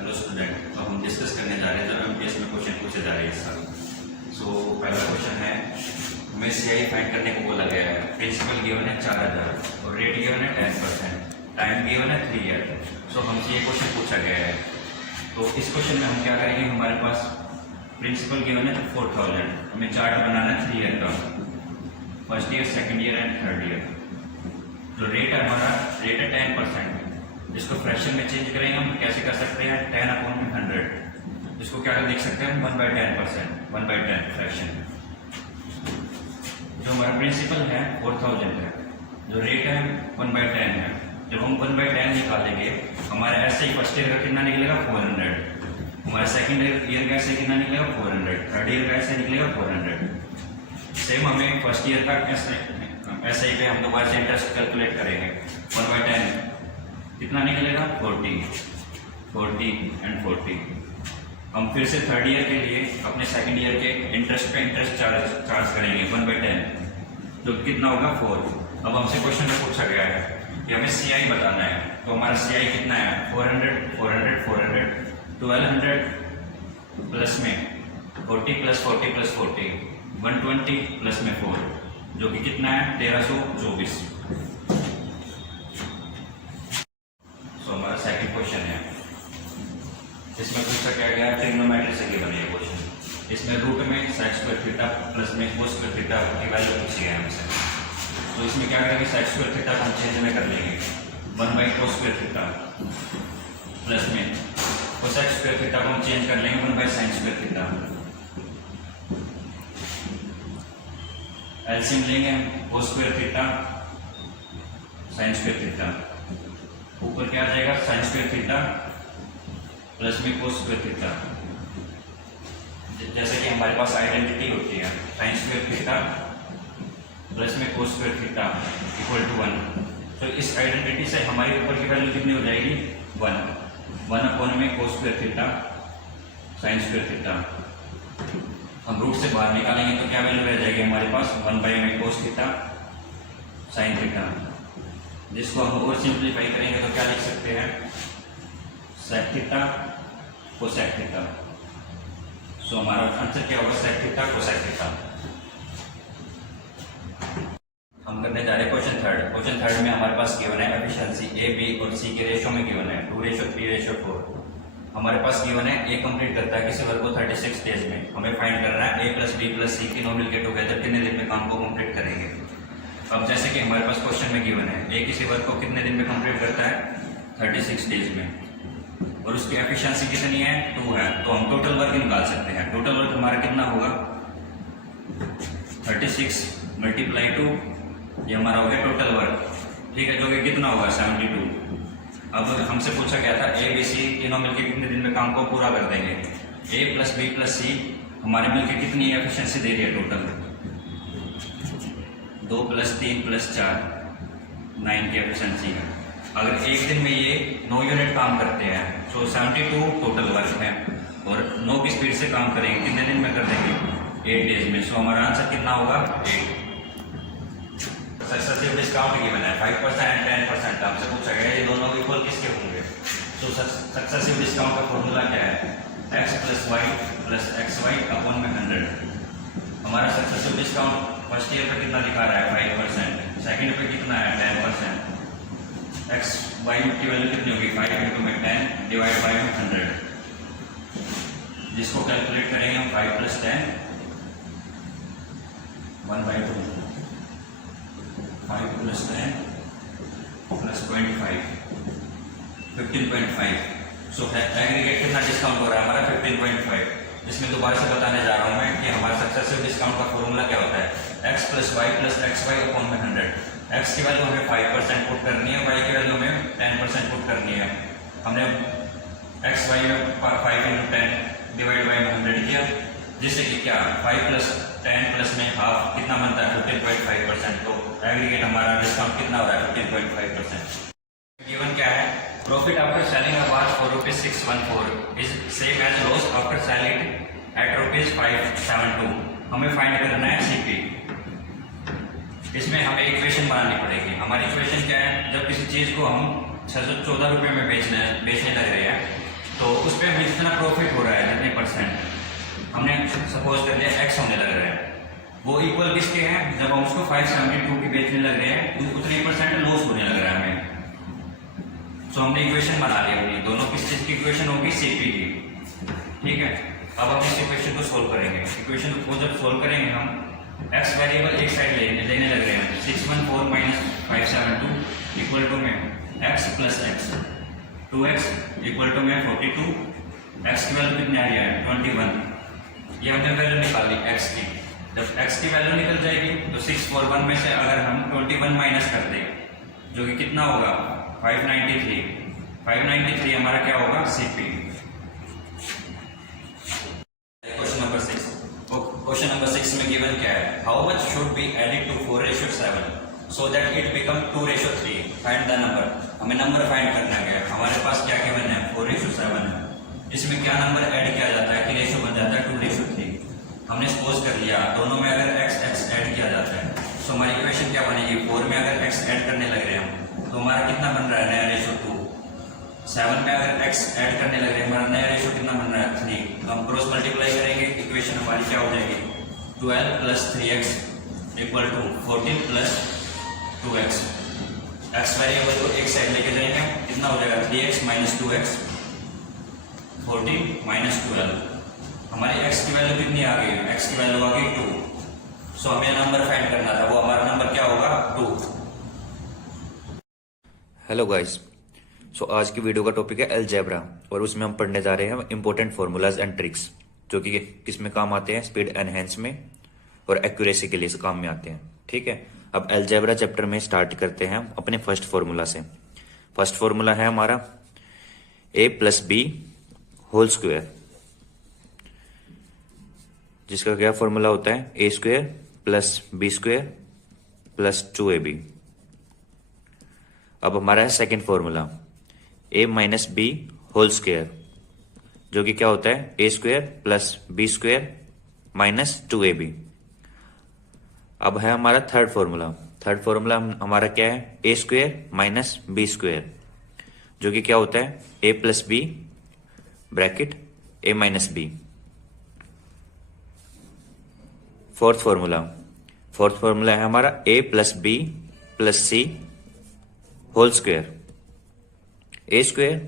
हेलो स्टूडेंट, तो हम डिस्कस करने जा रहे हैं जो एमटीएस में क्वेश्चन पूछे जा रहे हैं इस साल। सो पहला क्वेश्चन है, हमें सीआई फाइंड करने को बोला गया है। प्रिंसिपल गिवन है 4000 और रेट गिवन है 10%, टाइम गिवन है 3 ईयर। सो हमसे ये क्वेश्चन पूछा गया है, तो इस क्वेश्चन में हम क्या करेंगे, हमारे पास प्रिंसिपल गिवन है 4000, हमें चार्ट बनाना है 3 ईयर का, first year, second year and third year. जो रेट है हमारा, रेट है 10%, जिसको फ्रैक्शन में चेंज करेंगे हम कैसे कर सकते हैं 10/100, जिसको क्या लिख सकते हैं 1/10%, 1/10 फ्रैक्शन। जो हमारा प्रिंसिपल है 4000 है, जो रेट है 1/10 है। जब हम 1/10 निकालेंगे, हमारा ऐसे ही फर्स्ट ईयर का कितना निकलेगा 400, हमारा सेकंड ईयर का ऐसे कितना निकलेगा 400, थर्ड ईयर का ऐसे निकलेगा 400। सेम हमें फर्स्ट ईयर का ऐसे ही पे हम दोबारा से इंटरेस्ट कैलकुलेट करेंगे, 1/10 कितना निकलेगा 40 एंड 40। हम फिर से थर्ड ईयर के लिए अपने सेकंड ईयर के इंटरेस्ट पे इंटरेस्ट चार्ज करेंगे 1/10, तो कितना होगा 4। अब हमसे क्वेश्चन में पूछा गया है कि हमें सीआई बताना है, तो हमारा सीआई कितना है 400 400 400, 1200 प्लस में 40 + 40 + 40, 120 प्लस में 4, जो कि कितना है 1324। सो हमारा सेकंड क्वेश्चन है, इसमें पूछा क्या गया ट्रिग्नोमेट्री से गिवन है क्वेश्चन। इसमें रूट में sec स्क्वायर थीटा प्लस में cos स्क्वायर थीटा की वैल्यू पूछी है हमसे। तो इसमें क्या करेंगे, sec स्क्वायर थीटा को हम चेंज में कर लेंगे 1/cos स्क्वायर थीटा प्लस में cosec स्क्वायर थीटा को हम चेंज कर लेंगे 1/sin स्क्वायर थीटा। एलसीएम लेंगे हम cos square theta sin square theta, ऊपर क्या आ जाएगा sin स्क्वायर थीटा प्लस में cos स्क्वायर थीटा। जैसे कि हमारे पास आइडेंटिटी होती है sin स्क्वायर थीटा प्लस में cos square theta equal to 1। तो इस आइडेंटिटी से हमारे ऊपर की वैल्यू कितनी हो जाएगी 1/में cos square theta sin square theta. हम रूट से बाहर निकालेंगे तो क्या वैल्यू रह जाएगी हमारे पास 1/में cos थीटा sin थीटा, जिसको हम और सिंप्लीफाई करेंगे तो क्या लिख सकते हैं sec थीटा cosec थीटा। सो हमारा आंसर क्या होगा sec थीटा cosec थीटा। हम करने जा रहे हैं क्वेश्चन थर्ड में हमारे पास गिवन है एफिशिएंसी ए बी और सी के रेशो में गिवन है 2:3:4। हमारे पास गिवन है ए कंप्लीट करता है किसी वर्क को 36 डेज में। हमें फाइंड करना है ए प्लस बी प्लस सी तीनों मिलकर टुगेदर कितने दिन में काम को कंप्लीट करेंगे। अब जैसे कि हमारे पास क्वेश्चन में गिवन है ए किसी वर्क को कितने दिन में कंप्लीट करता है 36 डेज में, और उसकी एफिशिएंसी कितनी है 2 है। तो हम टोटल वर्क निकाल सकते हैं। टोटल वर्क हमारा कितना होगा 36 × 2, ये हमारा हो गया टोटल वर्क, ठीक है, जो कि कितना होगा 72। अब हमसे पूछा गया था ए बी सी तीनों मिलकर कितने दिन में काम को पूरा कर देंगे। ए प्लस बी प्लस सी हमारे मिलकर कितनी एफिशिएंसी दे रही है टोटल 2 + 3 + 4 9 की एफिशिएंसी है। अगर एक दिन में ये 9 यूनिट काम करते हैं तो 72 टोटल वर्क है, और 9 की स्पीड से काम करेंगे कितने दिन में कर देंगे 8 डेज में। सो हमारा आंसर कितना होगा 8। सक्सेसिव डिस्काउंट गिवन है 5% एंड 10%। हमसे पूछा गया ये दोनों इक्वल किसके होंगे। तो सक्सेसिव डिस्काउंट का फॉर्मूला क्या है x + y + xy / 100। हमारा सक्सेसिव डिस्काउंट फर्स्ट ईयर पे कितना दिखा रहा है 5%, सेकंड पे कितना है 10%। x y की वैल्यू कितनी होगी 5 × 10 डिवाइड बाय 100, जिसको कैलकुलेट करेंगे हम 5 + 10 1/2 5 + 10 + 0.5 15.5। सो एग्रीगेट कितना डिस्काउंट हो रहा है हमारा 15.5। इसमें दोबारा से बताने जा रहा हूं मैं कि हमारा सक्सेसिव डिस्काउंट का फॉर्मूला क्या होता है x + y + xy / 100। x की वैल्यू हमें 5% पुट करनी है, y की वैल्यू हमें 10% पुट करनी है। हमने x y में 5 × 10 डिवाइड बाय 100 किया, जिससे कि क्या 5 + 10 + में हाफ कितना बनता है 15.5%। तो एग्रीगेट हमारा डिस्काउंट कितना हो रहा है 15.5%। गिवन क्या है profit after selling a watch for ₹614 is same as loss after selling at ₹572। हमें फाइंड करना है सीपी। इसमें हमें इक्वेशन बनानी पड़ेगी। हमारी इक्वेशन क्या है, जब किसी चीज को हम 614 रुपये में बेचने लग रहे हैं तो उस पर हमें जितना प्रॉफिट हो रहा है जितने परसेंट हमने सपोज कर लिया x होने लग रहा है, वो इक्वल किसके हैं जब हम उसको 572 की बेचने लग रहे हैं उतने परसेंट लॉस होने लग रहा है हमें। तो हमने इक्वेशन बना ली अपनी, दोनों किस चीज की इक्वेशन होगी सीपी की, ठीक है। अब हम इस इक्वेशन को सोल्व करेंगे। इक्वेशन को जब सोल्व करेंगे हम x वेरिएबल एक साइड लेने लग रहे हैं 614 - 572 इक्वल टू में x + x 2x equal to में 42। x की वैल्यू कितनी आ रही है 21। ये हमने वैल्यू निकाली x की। जब x की वैल्यू निकल जाएगी तो 641 में से अगर हम 21 माइनस कर दें जो कि कितना होगा 593 हमारा क्या होगा सीपी। क्वेश्चन नंबर 6 में गिवन क्या है how much should be added to 4:7 so that it become 2:3। Find the number. हमें नंबर फाइंड करना है। हमारे पास क्या गिवन है 4:7 है। इसमें क्या नंबर ऐड किया जाता है कि रेशो बन जाता है 2:3। हमने सपोज कर लिया दोनों में अगर x ऐड किया जाता है तो हमारी इक्वेशन क्या बनेगी 4 में अगर x ऐड करने लग रहे हैं हम तो हमारा कितना बन रहा है नया रेशो 2। 7 में अगर x ऐड करने लग रहे हैं हमारा नया रेशो कितना बन रहा है 3। तो हम क्रॉस मल्टीप्लाई करेंगे इक्वेशन हमारी क्या हो जाएगी 12 + 3x = 14 + 2x। x वेरिएबल को एक साइड लेके जाएंगे कितना हो जाएगा 3x - 2x 14 - 12। हमारी x की वैल्यू कितनी आ गई, x की वैल्यू आ गई 2। सो हमें नंबर फाइंड करना था, वो हमारा नंबर क्या होगा 2। Hello guys. सो आज की वीडियो का टॉपिक है अलजेब्रा और उसमें हम पढ़ने जा रहे हैं इंपॉर्टेंट फार्मूलाज एंड ट्रिक्स जो कि किस में काम आते हैं, स्पीड एनहेंस में और एक्यूरेसी के लिए से काम में आते हैं। ठीक है, अब अलजेब्रा चैप्टर में स्टार्ट करते हैं हम अपने फर्स्ट फार्मूला से। फर्स्ट फार्मूला है हमारा a plus B whole square, जिसका क्या फॉर्मूला होता है A square plus B square plus 2ab। अब हमारा है second formula a minus B whole square, जो कि क्या होता है A square plus B square minus 2ab। अब है हमारा थर्ड फॉर्मूला। थर्ड फॉर्मूला हमारा क्या है A square minus B square, जो कि क्या होता है ए plus B bracket A minus B. Fourth formula है हमारा A plus B plus C whole square, A square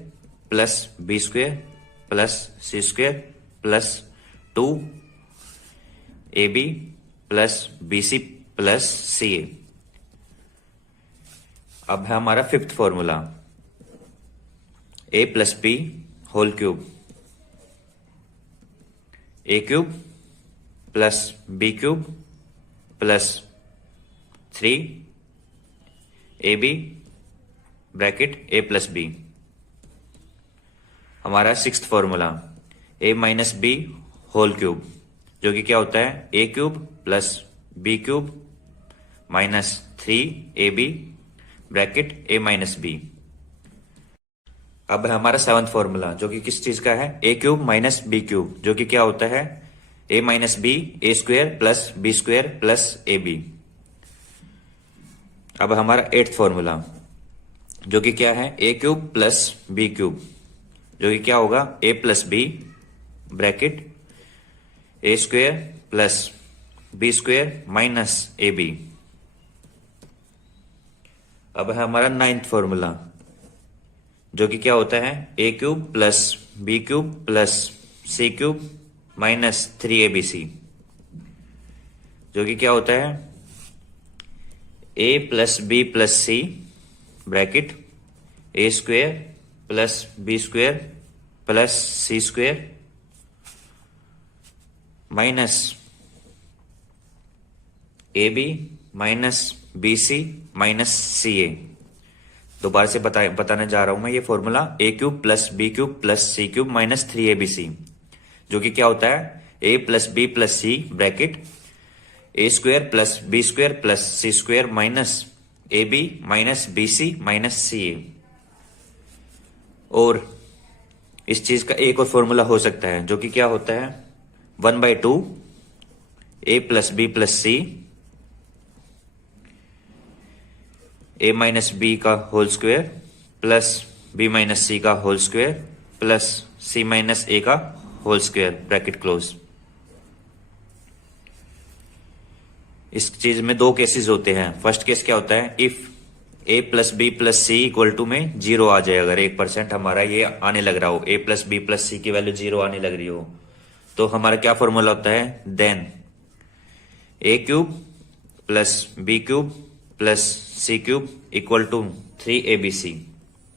plus B square plus C square plus 2ab plus bc plus ca। अब है हमारा fifth formula a plus B whole cube, A cube plus B cube plus 3ab bracket a plus B. हमारा sixth formula a minus B whole cube, जो कि क्या होता है ए cube plus B cube minus 3ab bracket a minus B. अब है हमारा seventh formula, जो कि किस चीज का है ए क्यूब माइनस बी क्यूब, जो कि क्या होता है A minus B A square plus B square plus A B. अब हमारा एट्थ फॉर्मूला, जो कि क्या है ए क्यूब प्लस बी क्यूब, जो कि क्या होगा A plus B bracket A square plus B square minus A B. अब है हमारा नाइन्थ फॉर्मूला, जो कि क्या होता है ए cube plus B cube plus सी क्यूब माइनस 3abc, जो कि क्या होता है ए plus B plus c bracket A square plus B square plus C square minus A b minus b c minus c a. दोबारा से बताने जा रहा हूं मैं ये formula a cube plus B cube plus C cube minus 3abc, जो कि क्या होता है ए plus B plus c bracket A square plus B square plus C square minus A b minus b c minus c a. और इस चीज का एक और फॉर्मूला हो सकता है, जो कि क्या होता है 1/2 a plus B plus c a minus b का whole square plus b minus c का whole square plus c minus a का होल स्क्वायर ब्रैकेट क्लोज। इस चीज में दो केसेस होते हैं। फर्स्ट केस क्या होता है if A plus B plus C equal to में 0 आ जाए, अगर 1% हमारा ये आने लग रहा हो, ए प्लस बी प्लस सी की वैल्यू 0 आने लग रही हो, तो हमारा क्या फॉर्मूला होता है then A cube plus B cube plus C cube equal to 3abc।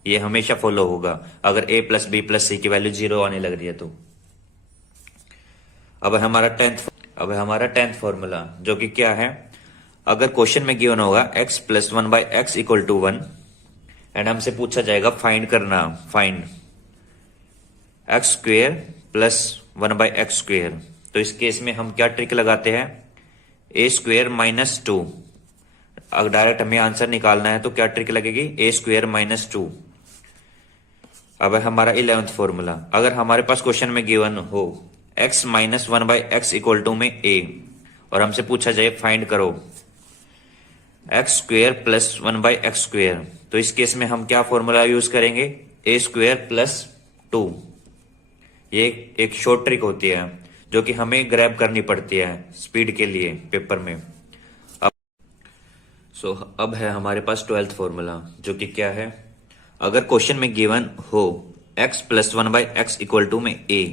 ये हमेशा फॉलो होगा अगर A plus B plus C की वैल्यू 0 आने लग रही है तो। अब हमारा टेंथ फॉर्मूला, जो कि क्या है अगर क्वेश्चन में गिवन होगा x plus 1/x equal to 1 and हमसे पूछा जाएगा find x square plus 1/x square, तो इस केस में हम क्या ट्रिक लगाते हैं ए स्क्वेयर माइनस 2। अगर डायरेक्ट हमें आंसर निकालना है तो क्या ट्रिक लगेगी ए स्क्वेयर माइनस 2। अब है हमारा 11th फॉर्मूला, अगर हमारे पास क्वेश्चन में गिवन हो x minus 1/x equal to में a और हमसे पूछा जाए फाइंड करो x square plus 1/x square, तो इस केस में हम क्या फॉर्मूला यूज करेंगे a स्क्वेयर प्लस 2। ये एक शॉर्ट ट्रिक होती है जो कि हमें ग्रैब करनी पड़ती है स्पीड के लिए पेपर में। अब है हमारे पास 12th फॉर्मूला, जो कि क्या है अगर क्वेश्चन में गिवन हो x plus 1/x equal to में a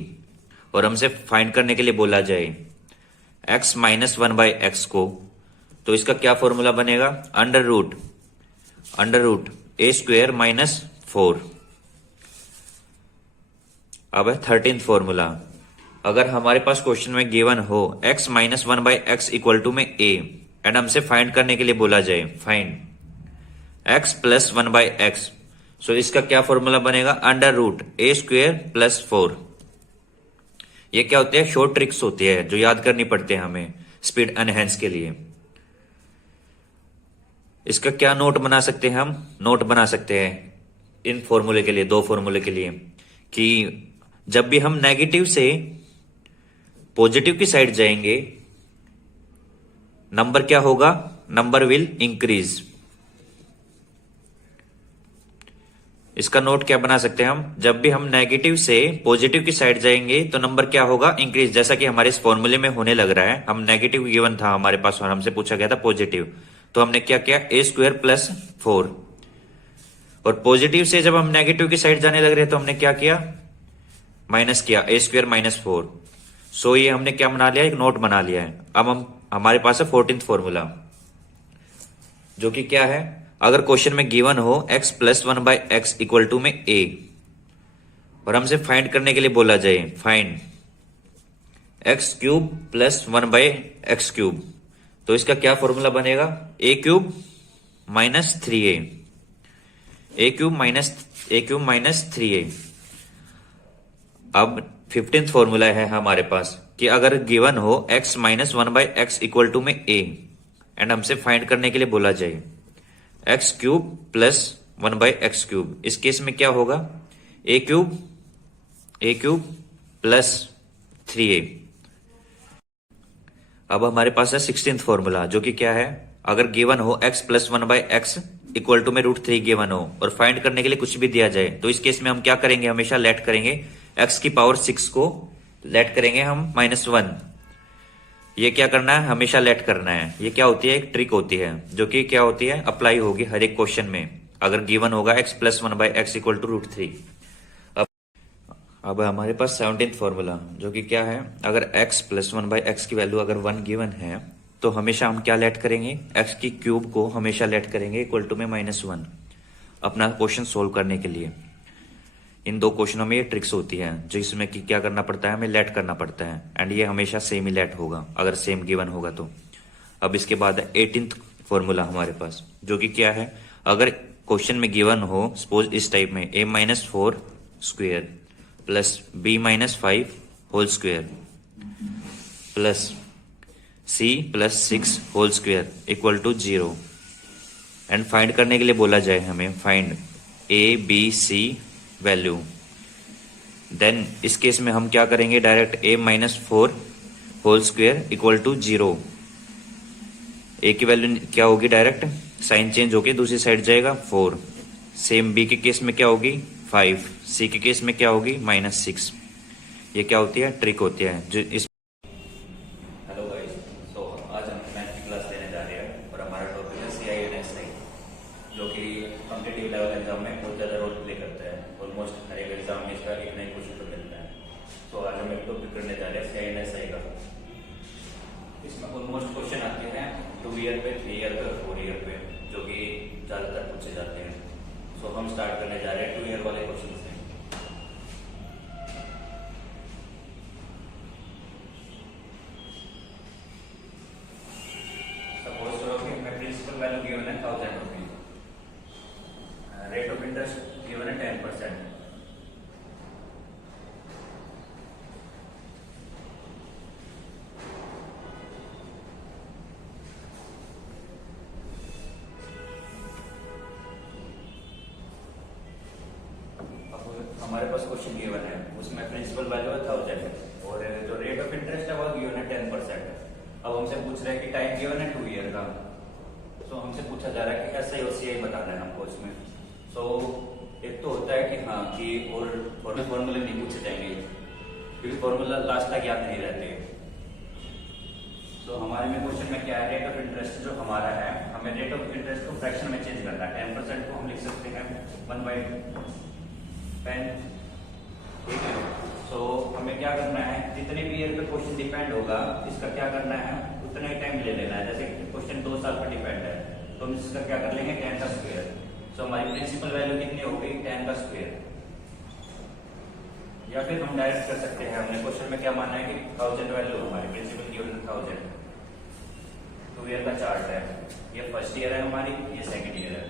और हमसे फाइंड करने के लिए बोला जाए x माइनस 1/x को, तो इसका क्या फॉर्मूला बनेगा? Under root a square minus 4। अब है 13th फॉर्मूला। अगर हमारे पास क्वेश्चन में गिवन हो x minus 1/x equal to में a एंड हमसे फाइंड करने के लिए बोला जाए फाइंड x प्लस 1/x, सो इसका क्या फॉर्मूला बनेगा? Under root a square plus 4। ये क्या होते हैं? शॉर्ट ट्रिक्स होती है जो याद करनी पड़ती है हमें स्पीड एनहेंस के लिए। इसका क्या नोट बना सकते हैं? हम नोट बना सकते हैं इन फॉर्मूले के लिए, दो फॉर्मूले के लिए, कि जब भी हम नेगेटिव से पॉजिटिव की साइड जाएंगे नंबर क्या होगा? Number will increase. इसका नोट क्या बना सकते हैं हम? जब भी हम नेगेटिव से पॉजिटिव की साइड जाएंगे तो नंबर क्या होगा? इंक्रीज। जैसा कि हमारे इस फॉर्मूले में होने लग रहा है, हम नेगेटिव गिवन था हमारे पास और हमसे पूछा गया था पॉजिटिव, तो हमने क्या किया? ए स्क्वायर प्लस 4। और पॉजिटिव से जब हम नेगेटिव की साइड जाने लग रहे तो हमने क्या किया? माइनस किया, ए स्क्वायर माइनस 4। सो ये हमने क्या बना लिया? एक नोट बना लिया है। अब हमारे पास है 14th फॉर्मूला, जो कि क्या है? अगर क्वेश्चन में गिवन हो x plus 1/x equal to में a और हमसे फाइंड करने के लिए बोला जाए find x cube plus 1/x cube, तो इसका क्या फॉर्मूला बनेगा? a cube minus 3a, a cube minus 3a। अब 15th फॉर्मूला है हमारे पास कि अगर गिवन हो x minus 1/x equal to में a एंड हमसे फाइंड करने के लिए बोला जाए x cube plus 1/x cube, इस केस में क्या होगा? a cube plus 3a। अब हमारे पास है 16th फॉर्मूला, जो कि क्या है? अगर गिवन हो x plus 1/x equal to में √3 गिवन हो और फाइंड करने के लिए कुछ भी दिया जाए, तो इस केस में हम क्या करेंगे? हमेशा लेट करेंगे x की पावर 6 को लेट करेंगे हम -1। ये क्या करना है? हमेशा लेट करना है। ये क्या होती है? एक ट्रिक होती है जो कि क्या होती है? अप्लाई होगी हर एक क्वेश्चन में अगर गिवन होगा x plus 1/x equal to √3। अब हमारे पास 17th फॉर्मूला, जो कि क्या है? अगर x प्लस 1/x की वैल्यू अगर 1 गिवन है तो हमेशा हम क्या लेट करेंगे? x की क्यूब को हमेशा लेट करेंगे इक्वल टू में -1 अपना क्वेश्चन सोल्व करने के लिए। इन दो क्वेश्चनों में ये ट्रिक्स होती है जिसमें कि क्या करना पड़ता है? हमें लेट करना पड़ता है एंड ये हमेशा सेम ही लेट होगा अगर सेम गिवन होगा तो। अब इसके बाद है 18th फॉर्मूला हमारे पास, जो कि क्या है? अगर क्वेश्चन में गिवन हो सपोज इस टाइप में a minus 4 square plus b minus 5 whole square plus c plus 6 whole square equal to 0 and find करने के लिए बोला जाए हमें find a b c value, then इस केस में हम क्या करेंगे? Direct a minus 4 whole square equal to 0। a की वैल्यू क्या होगी? डायरेक्ट साइन चेंज होके दूसरी साइड जाएगा 4। सेम b के केस में क्या होगी? 5। c के केस में क्या होगी? -6। ये क्या होती है? ट्रिक होती है जो इस। हेलो गाइस, सो आज हम 9th की क्लास लेने जा रहे हैं और हमारा टॉपिक है CINSI, जो कि कॉम्पिटिटिव लेवल एग्जाम में बहुत ज़्यादा रोल प्ले करता है। ऑलमोस्ट हर एक एग्जाम में इसका एक नई क्वेश्चन तो मिलता है। तो आज हम एक टॉपिक करने जा रहे हैं CINSI का। इसमें ऑलमोस्ट क्वेश्चन आते हैं 2 ईयर पे, 3 ईयर पे और 4 ईयर पे, जो कि ज़्यादातर पूछे जाते हैं। सो हम स्टार्ट करने जा रहे हैं 2 ईयर वाले क्वेश्चन से। सपोज करो कि हमें प्रिंसिपल वैल्यू गिवन है 1000 rupees, rate of interest given है 10%। हमारे पास क्वेश्चन गिवन है, उसमें प्रिंसिपल वैल्यू है 1000 और जो रेट ऑफ इंटरेस्ट है वो गिवन है 10%। अब हमसे पूछ रहे हैं कि टाइम गिवन है 2 ईयर का। सो हमसे पूछा जा रहा है कि SI और CI बताना है हमको इसमें। सो एक तो होता है कि हाँ कि और फॉर्मूले नहीं पूछे जाएंगे क्योंकि फॉर्मूला लास्ट तक याद नहीं रहते। सो हमारे में क्वेश्चन में क्या है? रेट ऑफ इंटरेस्ट जो हमारा है, हमें रेट ऑफ इंटरेस्ट को फ्रैक्शन में चेंज करना है। 10% को हम लिख सकते हैं 1/10, ठीक है। सो हमें क्या करना है, जितने भी ईयर पे क्वेश्चन डिपेंड होगा इसका क्या करना है, उतना ही टाइम ले लेना है। जैसे क्वेश्चन 2 साल पर डिपेंड है तो हम इसका क्या कर लेंगे 10 का स्क्वायर। सो हमारी प्रिंसिपल वैल्यू कितनी हो गई 10 का स्क्वायर। या फिर हम डायरेक्ट कर सकते हैं, हमने क्वेश्चन में क्या माना है कि 1000 वैल्यू हमारी प्रिंसिपल की 1000। 2 ईयर का चार्ट है, ये फर्स्ट ईयर है हमारी, ये सेकंड ईयर है।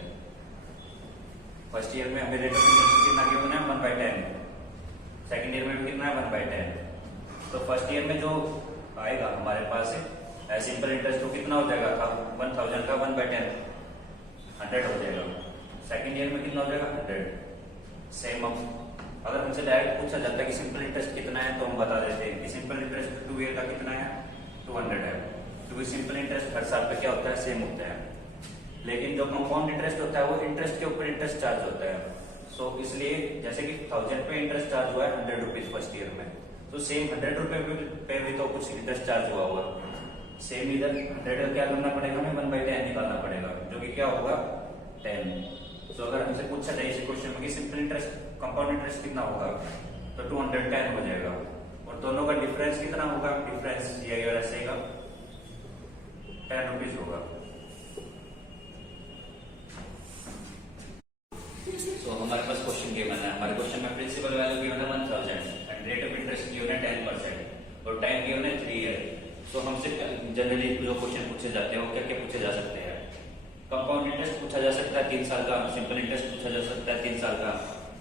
फर्स्ट ईयर में हमें रेट ऑफ इंटरेस्ट कितना गिवन है 1/10, सेकंड ईयर में भी कितना है 1/10। तो फर्स्ट ईयर में जो आएगा हमारे पास सिंपल इंटरेस्ट तो कितना हो जाएगा 1000 का 1/10 100 हो जाएगा। सेकंड ईयर में कितना हो जाएगा 100। सेम अगर हमसे डायरेक्ट पूछा जाता है कि सिंपल इंटरेस्ट कितना है तो हम बता देते हैं कि सिंपल इंटरेस्ट 2 ईयर का कितना है 200 है, क्योंकि सिंपल इंटरेस्ट हर साल पे क्या होता है सेम होता है। लेकिन जो कंपाउंड इंटरेस्ट होता है वो इंटरेस्ट के ऊपर इंटरेस्ट चार्ज होता है। सो इसलिए जैसे कि 1000 पे इंटरेस्ट चार्ज हुआ है 100 रुपीज फर्स्ट ईयर में, तो सेम 100 रुपए पे भी तो कुछ इंटरेस्ट चार्ज हुआ होगा। सेम इधर 100 क्या करना पड़ेगा हमें 1/10 निकालना पड़ेगा, जो कि क्या होगा 10। सो अगर हमसे पूछा जाए इस क्वेश्चन में कि सिंपल इंटरेस्ट कंपाउंड इंटरेस्ट कितना होगा तो 210 हो जाएगा, और दोनों का डिफरेंस कितना होगा, डिफरेंस ये और ऐसे का 10 रुपीज होगा। तो हमारे पास क्वेश्चन गिवन है, हमारे क्वेश्चन में प्रिंसिपल वैल्यू गिवन है 1000 and rate of interest given है 10% और टाइम गिवन है 3 ईयर। सो हमसे जनरली जो क्वेश्चन पूछे जाते हैं वो क्या क्या पूछे जा सकते हैं, कंपाउंड इंटरेस्ट पूछा जा सकता है 3 साल का, सिंपल इंटरेस्ट पूछा जा सकता है 3 साल का,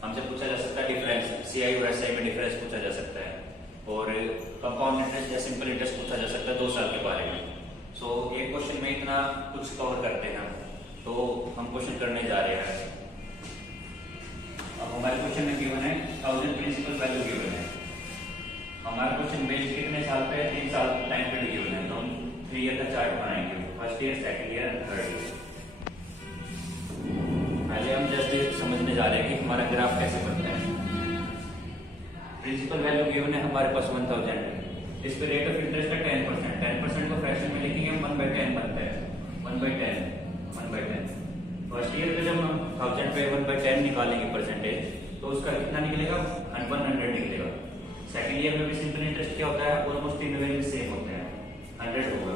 हमसे पूछा जा सकता है डिफरेंस सीआई और एसआई में डिफरेंस पूछा जा सकता है, और कंपाउंड इंटरेस्ट या सिंपल इंटरेस्ट पूछा जा सकता है 2 साल के बारे में। सो एक क्वेश्चन में इतना कुछ कवर करते हैं, तो हम क्वेश्चन करने जा रहे हैं। अब हमारे क्वेश्चन में गिवन है 1000 प्रिंसिपल वैल्यू गिवन है। हमारा क्वेश्चन बेस्ड कितने साल पे है 3 साल टाइम पीरियड गिवन है, तो हम 3 ईयर का चार्ट बनाएंगे, first year second year and third year. पहले हम जस्ट समझने जा रहे हैं कि हमारा ग्राफ कैसे बनता है। प्रिंसिपल वैल्यू गिवन है हमारे पास 1000, इस पे रेट ऑफ इंटरेस्ट है 10%, 10% को फ्रैक्शन में लिखेंगे 1/10 बनता है 1/10। फर्स्ट ईयर पे जब हम 1000 पे 1/10 निकालेंगे परसेंटेज तो उसका कितना निकलेगा 100 निकलेगा। सेकंड ईयर में भी सिंपल इंटरेस्ट क्या होता है ऑलमोस्ट तीनों वैल्यू सेम होते हैं, 100 होगा।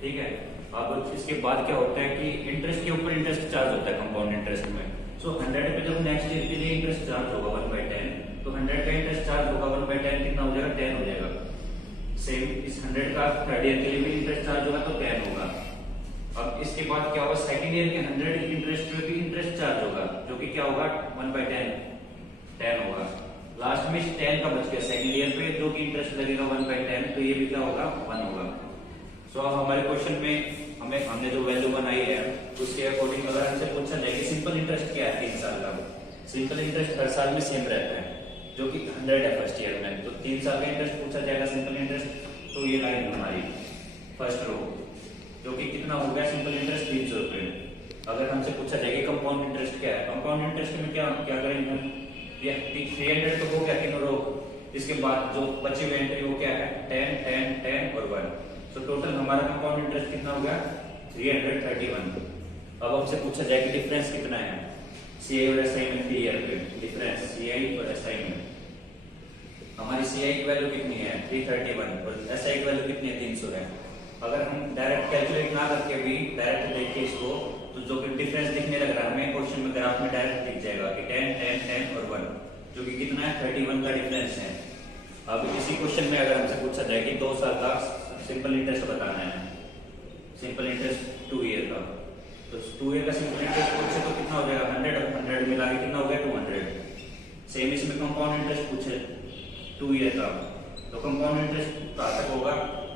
ठीक है, अब इसके बाद क्या होता है कि इंटरेस्ट के ऊपर इंटरेस्ट चार्ज होता है कंपाउंड इंटरेस्ट में। सो 100 पे जब नेक्स्ट ईयर के लिए इंटरेस्ट चार्ज होगा 1/10, तो 100 का इंटरेस्ट चार्ज होगा 1/10 कितना हो जाएगा 10 हो जाएगा। सेम इस 100 का थर्ड ईयर के लिए भी इंटरेस्ट चार्ज होगा तो 10 होगा। अब इसके बाद क्या होगा सेकंड ईयर के 100 इंटरेस्ट पे भी इंटरेस्ट चार्ज होगा, जो कि क्या होगा 1/10 10 होगा। लास्ट में 10 का बच गया सेकंड ईयर पे जो कि इंटरेस्ट लगेगा 1/10, तो ये भी क्या होगा 1 होगा। सो अब हमारे क्वेश्चन में हमने जो वैल्यू बनाई है उसके अकॉर्डिंग अगर हमसे पूछा जाए कि सिंपल इंटरेस्ट क्या है 3 साल का, सिंपल इंटरेस्ट हर साल में सेम रहता है जो कि 100 है फर्स्ट ईयर में, तो 3 साल का इंटरेस्ट पूछा जाएगा सिंपल इंटरेस्ट, तो ये लाइन हमारी फर्स्ट रो जो कि कितना हो गया सिंपल इंटरेस्ट 300 रुपए। अगर हमसे पूछा जाए कि कंपाउंड इंटरेस्ट क्या है, कंपाउंड इंटरेस्ट में क्या करेंगे, ये 300 तो हो गया तीनों रो, इसके बाद जो बची हुई एंट्री वो क्या है 10 10 10 और 1। तो टोटल हमारा कंपाउंड इंटरेस्ट कितना हो गया 331। अब हमसे पूछा जाए कि डिफरेंस कितना है सीआई और एसआई में 3 ईयर पे डिफरेंस सीआई और एसआई में, हमारी सीआई की वैल्यू कितनी है 331 और एसआई की वैल्यू कितनी है 300 है। अगर हम डायरेक्ट कैलकुलेट ना करके भी डायरेक्ट लेके इसको, तो जो कि डिफरेंस दिखने लग रहा है हमें क्वेश्चन में ग्राफ में डायरेक्ट दिख जाएगा कि 10 10 10 और 1, जो कि कितना है 31 का डिफरेंस है। अब इसी क्वेश्चन में अगर हमसे पूछा जाए कि 2 साल का सिंपल इंटरेस्ट बताना है, सिंपल इंटरेस्ट 2 ईयर का, तो 2 ईयर का सिंपल इंटरेस्ट पूछे तो कितना हो जाएगा 100 और 100 मिला के कितना हो गया 200। सेम इसमें कंपाउंड इंटरेस्ट पूछे 2 ईयर का, तो कंपाउंड इंटरेस्ट कहाँ तक होगा,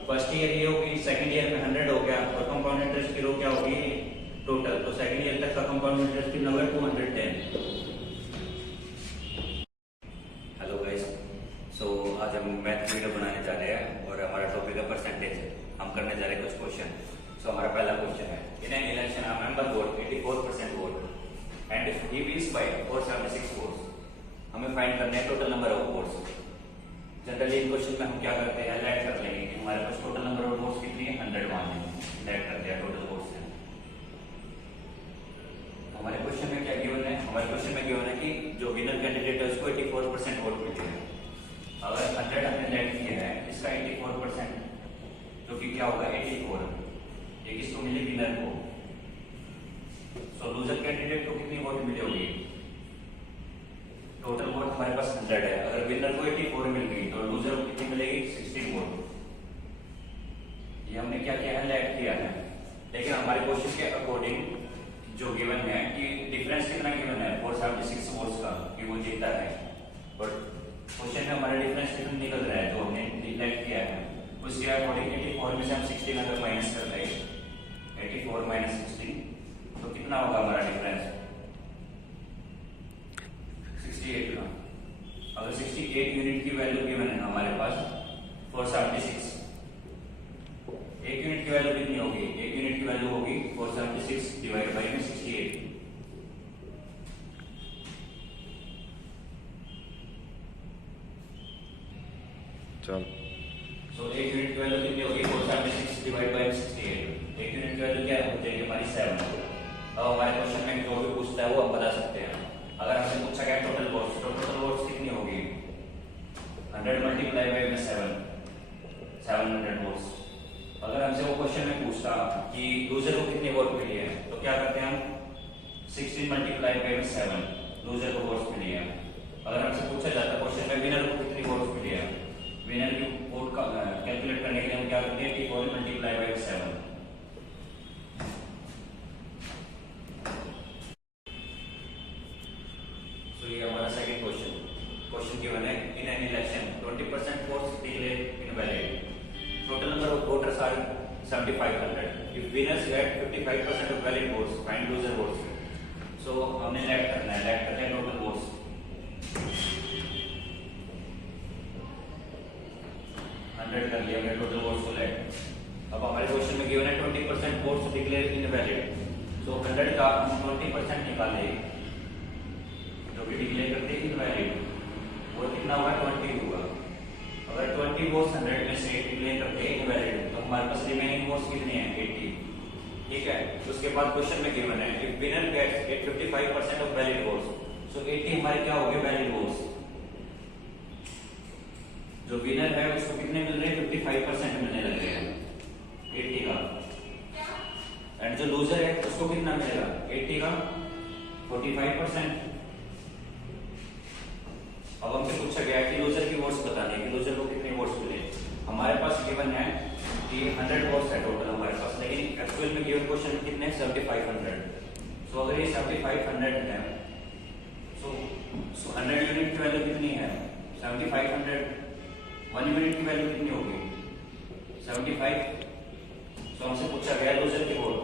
फर्स्ट ईयर ये होगी, सेकंड ईयर में 100 हो गया और कंपाउंड इंटरेस्ट की रो क्या होगी टोटल, तो सेकंड ईयर तक का कंपाउंड इंटरेस्ट कितना होगा 210। हेलो गाइस, सो आज हम मैथ वीडियो बनाने जा रहे हैं और हमारा टॉपिक है परसेंटेज। हम करने जा रहे हैं कुछ क्वेश्चन। सो हमारा पहला क्वेश्चन है, in an election a member vote 84% vote and he wins by 476 votes. हमें फाइंड करना है total number of votes. Generally in question में हम क्या करते हैं ऐड कर लेंगे कि हमारे पास टोटल नंबर ऑफ वोट्स कितनी है 100 मान लेंगे, ऐड कर दिया टोटल वोट्स से। हमारे क्वेश्चन में क्या गिवन है, हमारे क्वेश्चन में गिवन है कि जो विनर कैंडिडेट है उसको 84% वोट मिले हैं। का 84%, जो कि क्या होगा 84, ये किसको मिले, विनर को। सो लूजर कैंडिडेट को कितनी वोट मिली होगी, टोटल वोट हमारे पास 100 है, अगर विनर को 84 मिल गई तो लूजर को कितनी मिलेगी 16 वोट। ये हमने क्या किया है, लेट किया है, लेकिन हमारे क्वेश्चन के अकॉर्डिंग जो गिवन है कि डिफरेंस कितना गिवन है 476 वोट्स का, कि वो जीता है, बट क्वेश्चन में हमारा डिफरेंस कितना निकल रहा है जो हमने लेट किया है, उसके अकॉर्डिंग 84 में से हम 16 अगर माइनस कर रहे हैं, 84 माइनस 16, तो कितना होगा हमारा डिफरेंस 68 का। अगर 68 यूनिट की वैल्यू गिवन है हमारे पास 476, एक यूनिट की वैल्यू कितनी होगी, एक यूनिट की वैल्यू होगी 476 डिवाइड बाई में 68। चल सो एक यूनिट की वैल्यू कितनी होगी 476 डिवाइड बाई 68, एक यूनिट की वैल्यू क्या हो जाएगी हमारी 7। अब हमारे क्वेश्चन में जो भी पूछता है वो हम बता सकते हैं। अगर हमसे पूछा गया टोटल वोट्स, तो टोटल वोट्स कितनी होगी 100 मल्टीप्लाई बाई में 700 वोट्स। अगर हमसे वो क्वेश्चन में पूछता कि लूजर को कितनी वोट मिली है, तो क्या करते हैं हम 16 मल्टीप्लाई बाई में 7 लूजर को वोट्स मिली है। अगर हमसे पूछा जाता क्वेश्चन में विनर को कितनी वोट्स मिली है, विनर की वोट का कैलकुलेट करने के लिए हम क्या करते हैं कि 4 मल्टीप्लाई बाई 7। सो ये हमारा सेकंड क्वेश्चन गिवन है, in an election 20% votes declare invalid, total number of voters are 7500, if winners get 55% of valid votes, find loser votes। so हमने लेट करना है, लेट करते हैं टोटल वोट्स, कर लिया हमने टोटल वोट्स को लेट। अब हमारे क्वेश्चन में गिवन है 20% वोट्स डिक्लेयर इनवैलिड, सो 100 का हम 20% निकाले जो कि डिक्लेयर करते हैं इनवैलिड, वो कितना होगा 20 होगा। अगर 20 वोट्स 100 में से डिक्लेयर करते हैं इनवैलिड, तो हमारे पास रिमेनिंग वोट्स कितने हैं 80, ठीक है। उसके बाद क्वेश्चन में गिवन है if winner gets 55% of valid votes, so 80 हमारे क्या हो गए वैलिड वोट्स, जो विनर है उसको कितने मिल रहे हैं 55% मिलने लग रहे हैं 80 का, एंड जो लूजर है उसको कितना मिलेगा 80 का 45%। अब हमसे पूछा गया है कि लूजर की वोट्स बताने कि लूजर को कितने वोट्स मिले। हमारे पास गिवन है कि 100 वोट्स है टोटल हमारे पास, लेकिन एक्चुअल में गिवन क्वेश्चन कितने 7500। सो अगर ये 7500 है, सो 100 यूनिट की वैल्यू कितनी है 7500, 1 यूनिट की वैल्यू कितनी होगी 75। सो हमसे पूछा गया लूजर की वोट,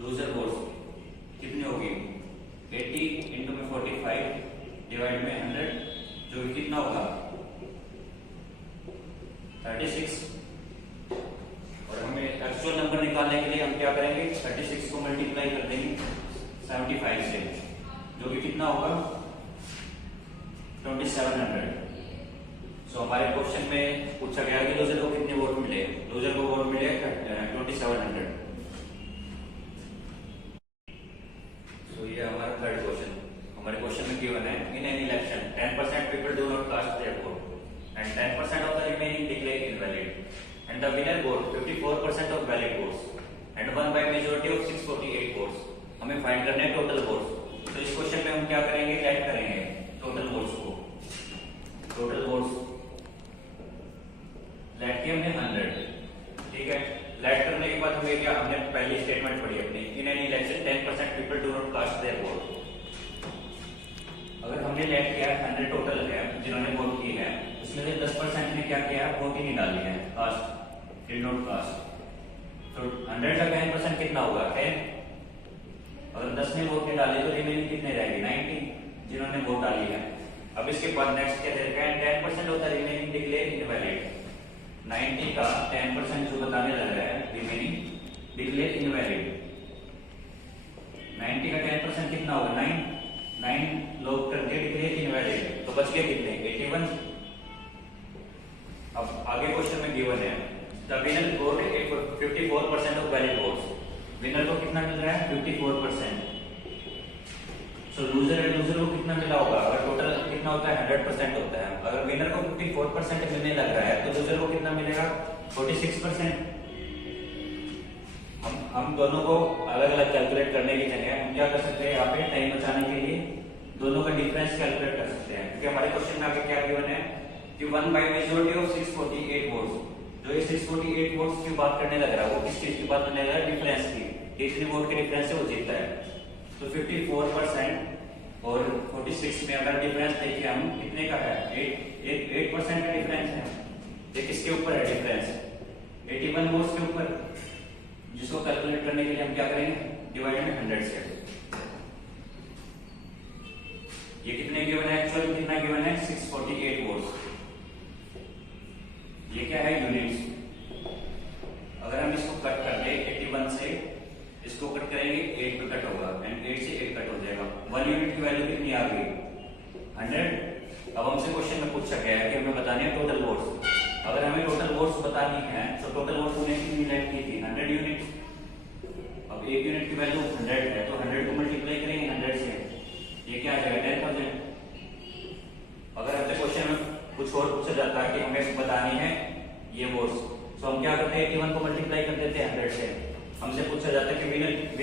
लूजर वोट्स कितनी होगी 80 इंटू में 45 डिवाइड में 100, जो कि कितना होगा 36। और हमें एक्चुअल नंबर निकालने के लिए हम क्या करेंगे 36 को मल्टीप्लाई कर देंगे 75 से, जो कि कितना होगा 2700। सो हमारे क्वेश्चन में पूछा गया कि लूजर को कितने वोट मिले, लूजर को वोट मिले 2700। सो ये हमारा थर्ड क्वेश्चन। हमारे क्वेश्चन में गिवन है in an election 10% people do not cast their vote and 10% of the remaining declare invalid and the winner vote 54% of valid votes and won by majority of 648 votes। हमें find करने हैं total votes. तो इस question में हम क्या करेंगे add करेंगे टोटल वोट्स को, टोटल वोट्स लेट किया हमने 100, ठीक है। लेट करने के बाद हमें क्या, हमने पहली स्टेटमेंट पढ़ी अपनी इन an election 10% people do not cast their vote। अगर हमने लेट किया 100 टोटल है जिन्होंने वोट की है, उसमें से 10% ने क्या किया वोट ही नहीं डाली है, कास्ट डिड नॉट कास्ट, तो 100 का 10% कितना होगा 10। अगर 10 ने वोट नहीं डाली तो रिमेनिंग कितने रहेगी 90 जिन्होंने वोट डाली है। अब इसके बाद नेक्स्ट क्या दे रखा है 10% होता है रिमेनिंग डिक्लेयर इनवैलिड, 90 का 10% जो बताने लग रहा है रिमेनिंग डिक्लेयर इनवैलिड, 90 का 10% कितना होगा 9 लोग कर दिए डिक्लेयर इनवैलिड, तो बच गए कितने 81। अब आगे क्वेश्चन में गिवन है the winner got 54% of valid votes, winner को कितना मिल रहा है 54%। सो लूजर को कितना मिला होगा? अगर टोटल कितना होता है 100% होता है, अगर विनर को 54% मिलने लग रहा है तो लूजर को कितना मिलेगा? 46%। हम दोनों को अलग अलग कैलकुलेट करने की जगह हम क्या कर सकते हैं, यहाँ पे टाइम बचाने के लिए दोनों का डिफरेंस कैलकुलेट कर सकते हैं, क्योंकि हमारे क्वेश्चन में आगे क्या गिवन है कि 1/majority of 648 वोट्स, जो ये 648 वोट्स की बात करने लग रहा है वो किस चीज की बात करने लग रहा है? डिफरेंस की। कितने वोट के डिफरेंस से वो जीतता है। तो 54% और 46 में अगर डिफरेंस देखिए हम कितने का है? 8% का डिफरेंस है। ये किसके ऊपर है डिफरेंस? 81 वोट्स के ऊपर, जिसको कैलकुलेट करने के लिए हम क्या करेंगे? डिवाइडेड में 100 से। ये कितने गिवन है? एक्चुअली कितना गिवन है? 648 वोट्स। ये क्या है? यूनिट्स। अगर हम इसको कट कर ले 81 से, इसको कट करेंगे 8 पे कट होगा, एंड 8 से 8 कट हो जाएगा। 1 यूनिट की वैल्यू कितनी आ गई? 100। अब हमसे क्वेश्चन में पूछा गया है कि हमें बतानी है टोटल वोट्स। अगर हमें टोटल वोट्स बतानी है तो टोटल वोट्स हमने कितनी लाइट की थी? 100 यूनिट। अब 1 यूनिट की वैल्यू 100 है तो 100 को मल्टीप्लाई करेंगे 100 से, ये क्या आ जाएगा? 10,000। अगर हमसे क्वेश्चन में कुछ और पूछा जाता है कि हमें बतानी है ये वोट्स, तो हम क्या करते हैं? 81 को मल्टीप्लाई कर देते हैं 100 से। हमसे पूछा जाता है कि विनर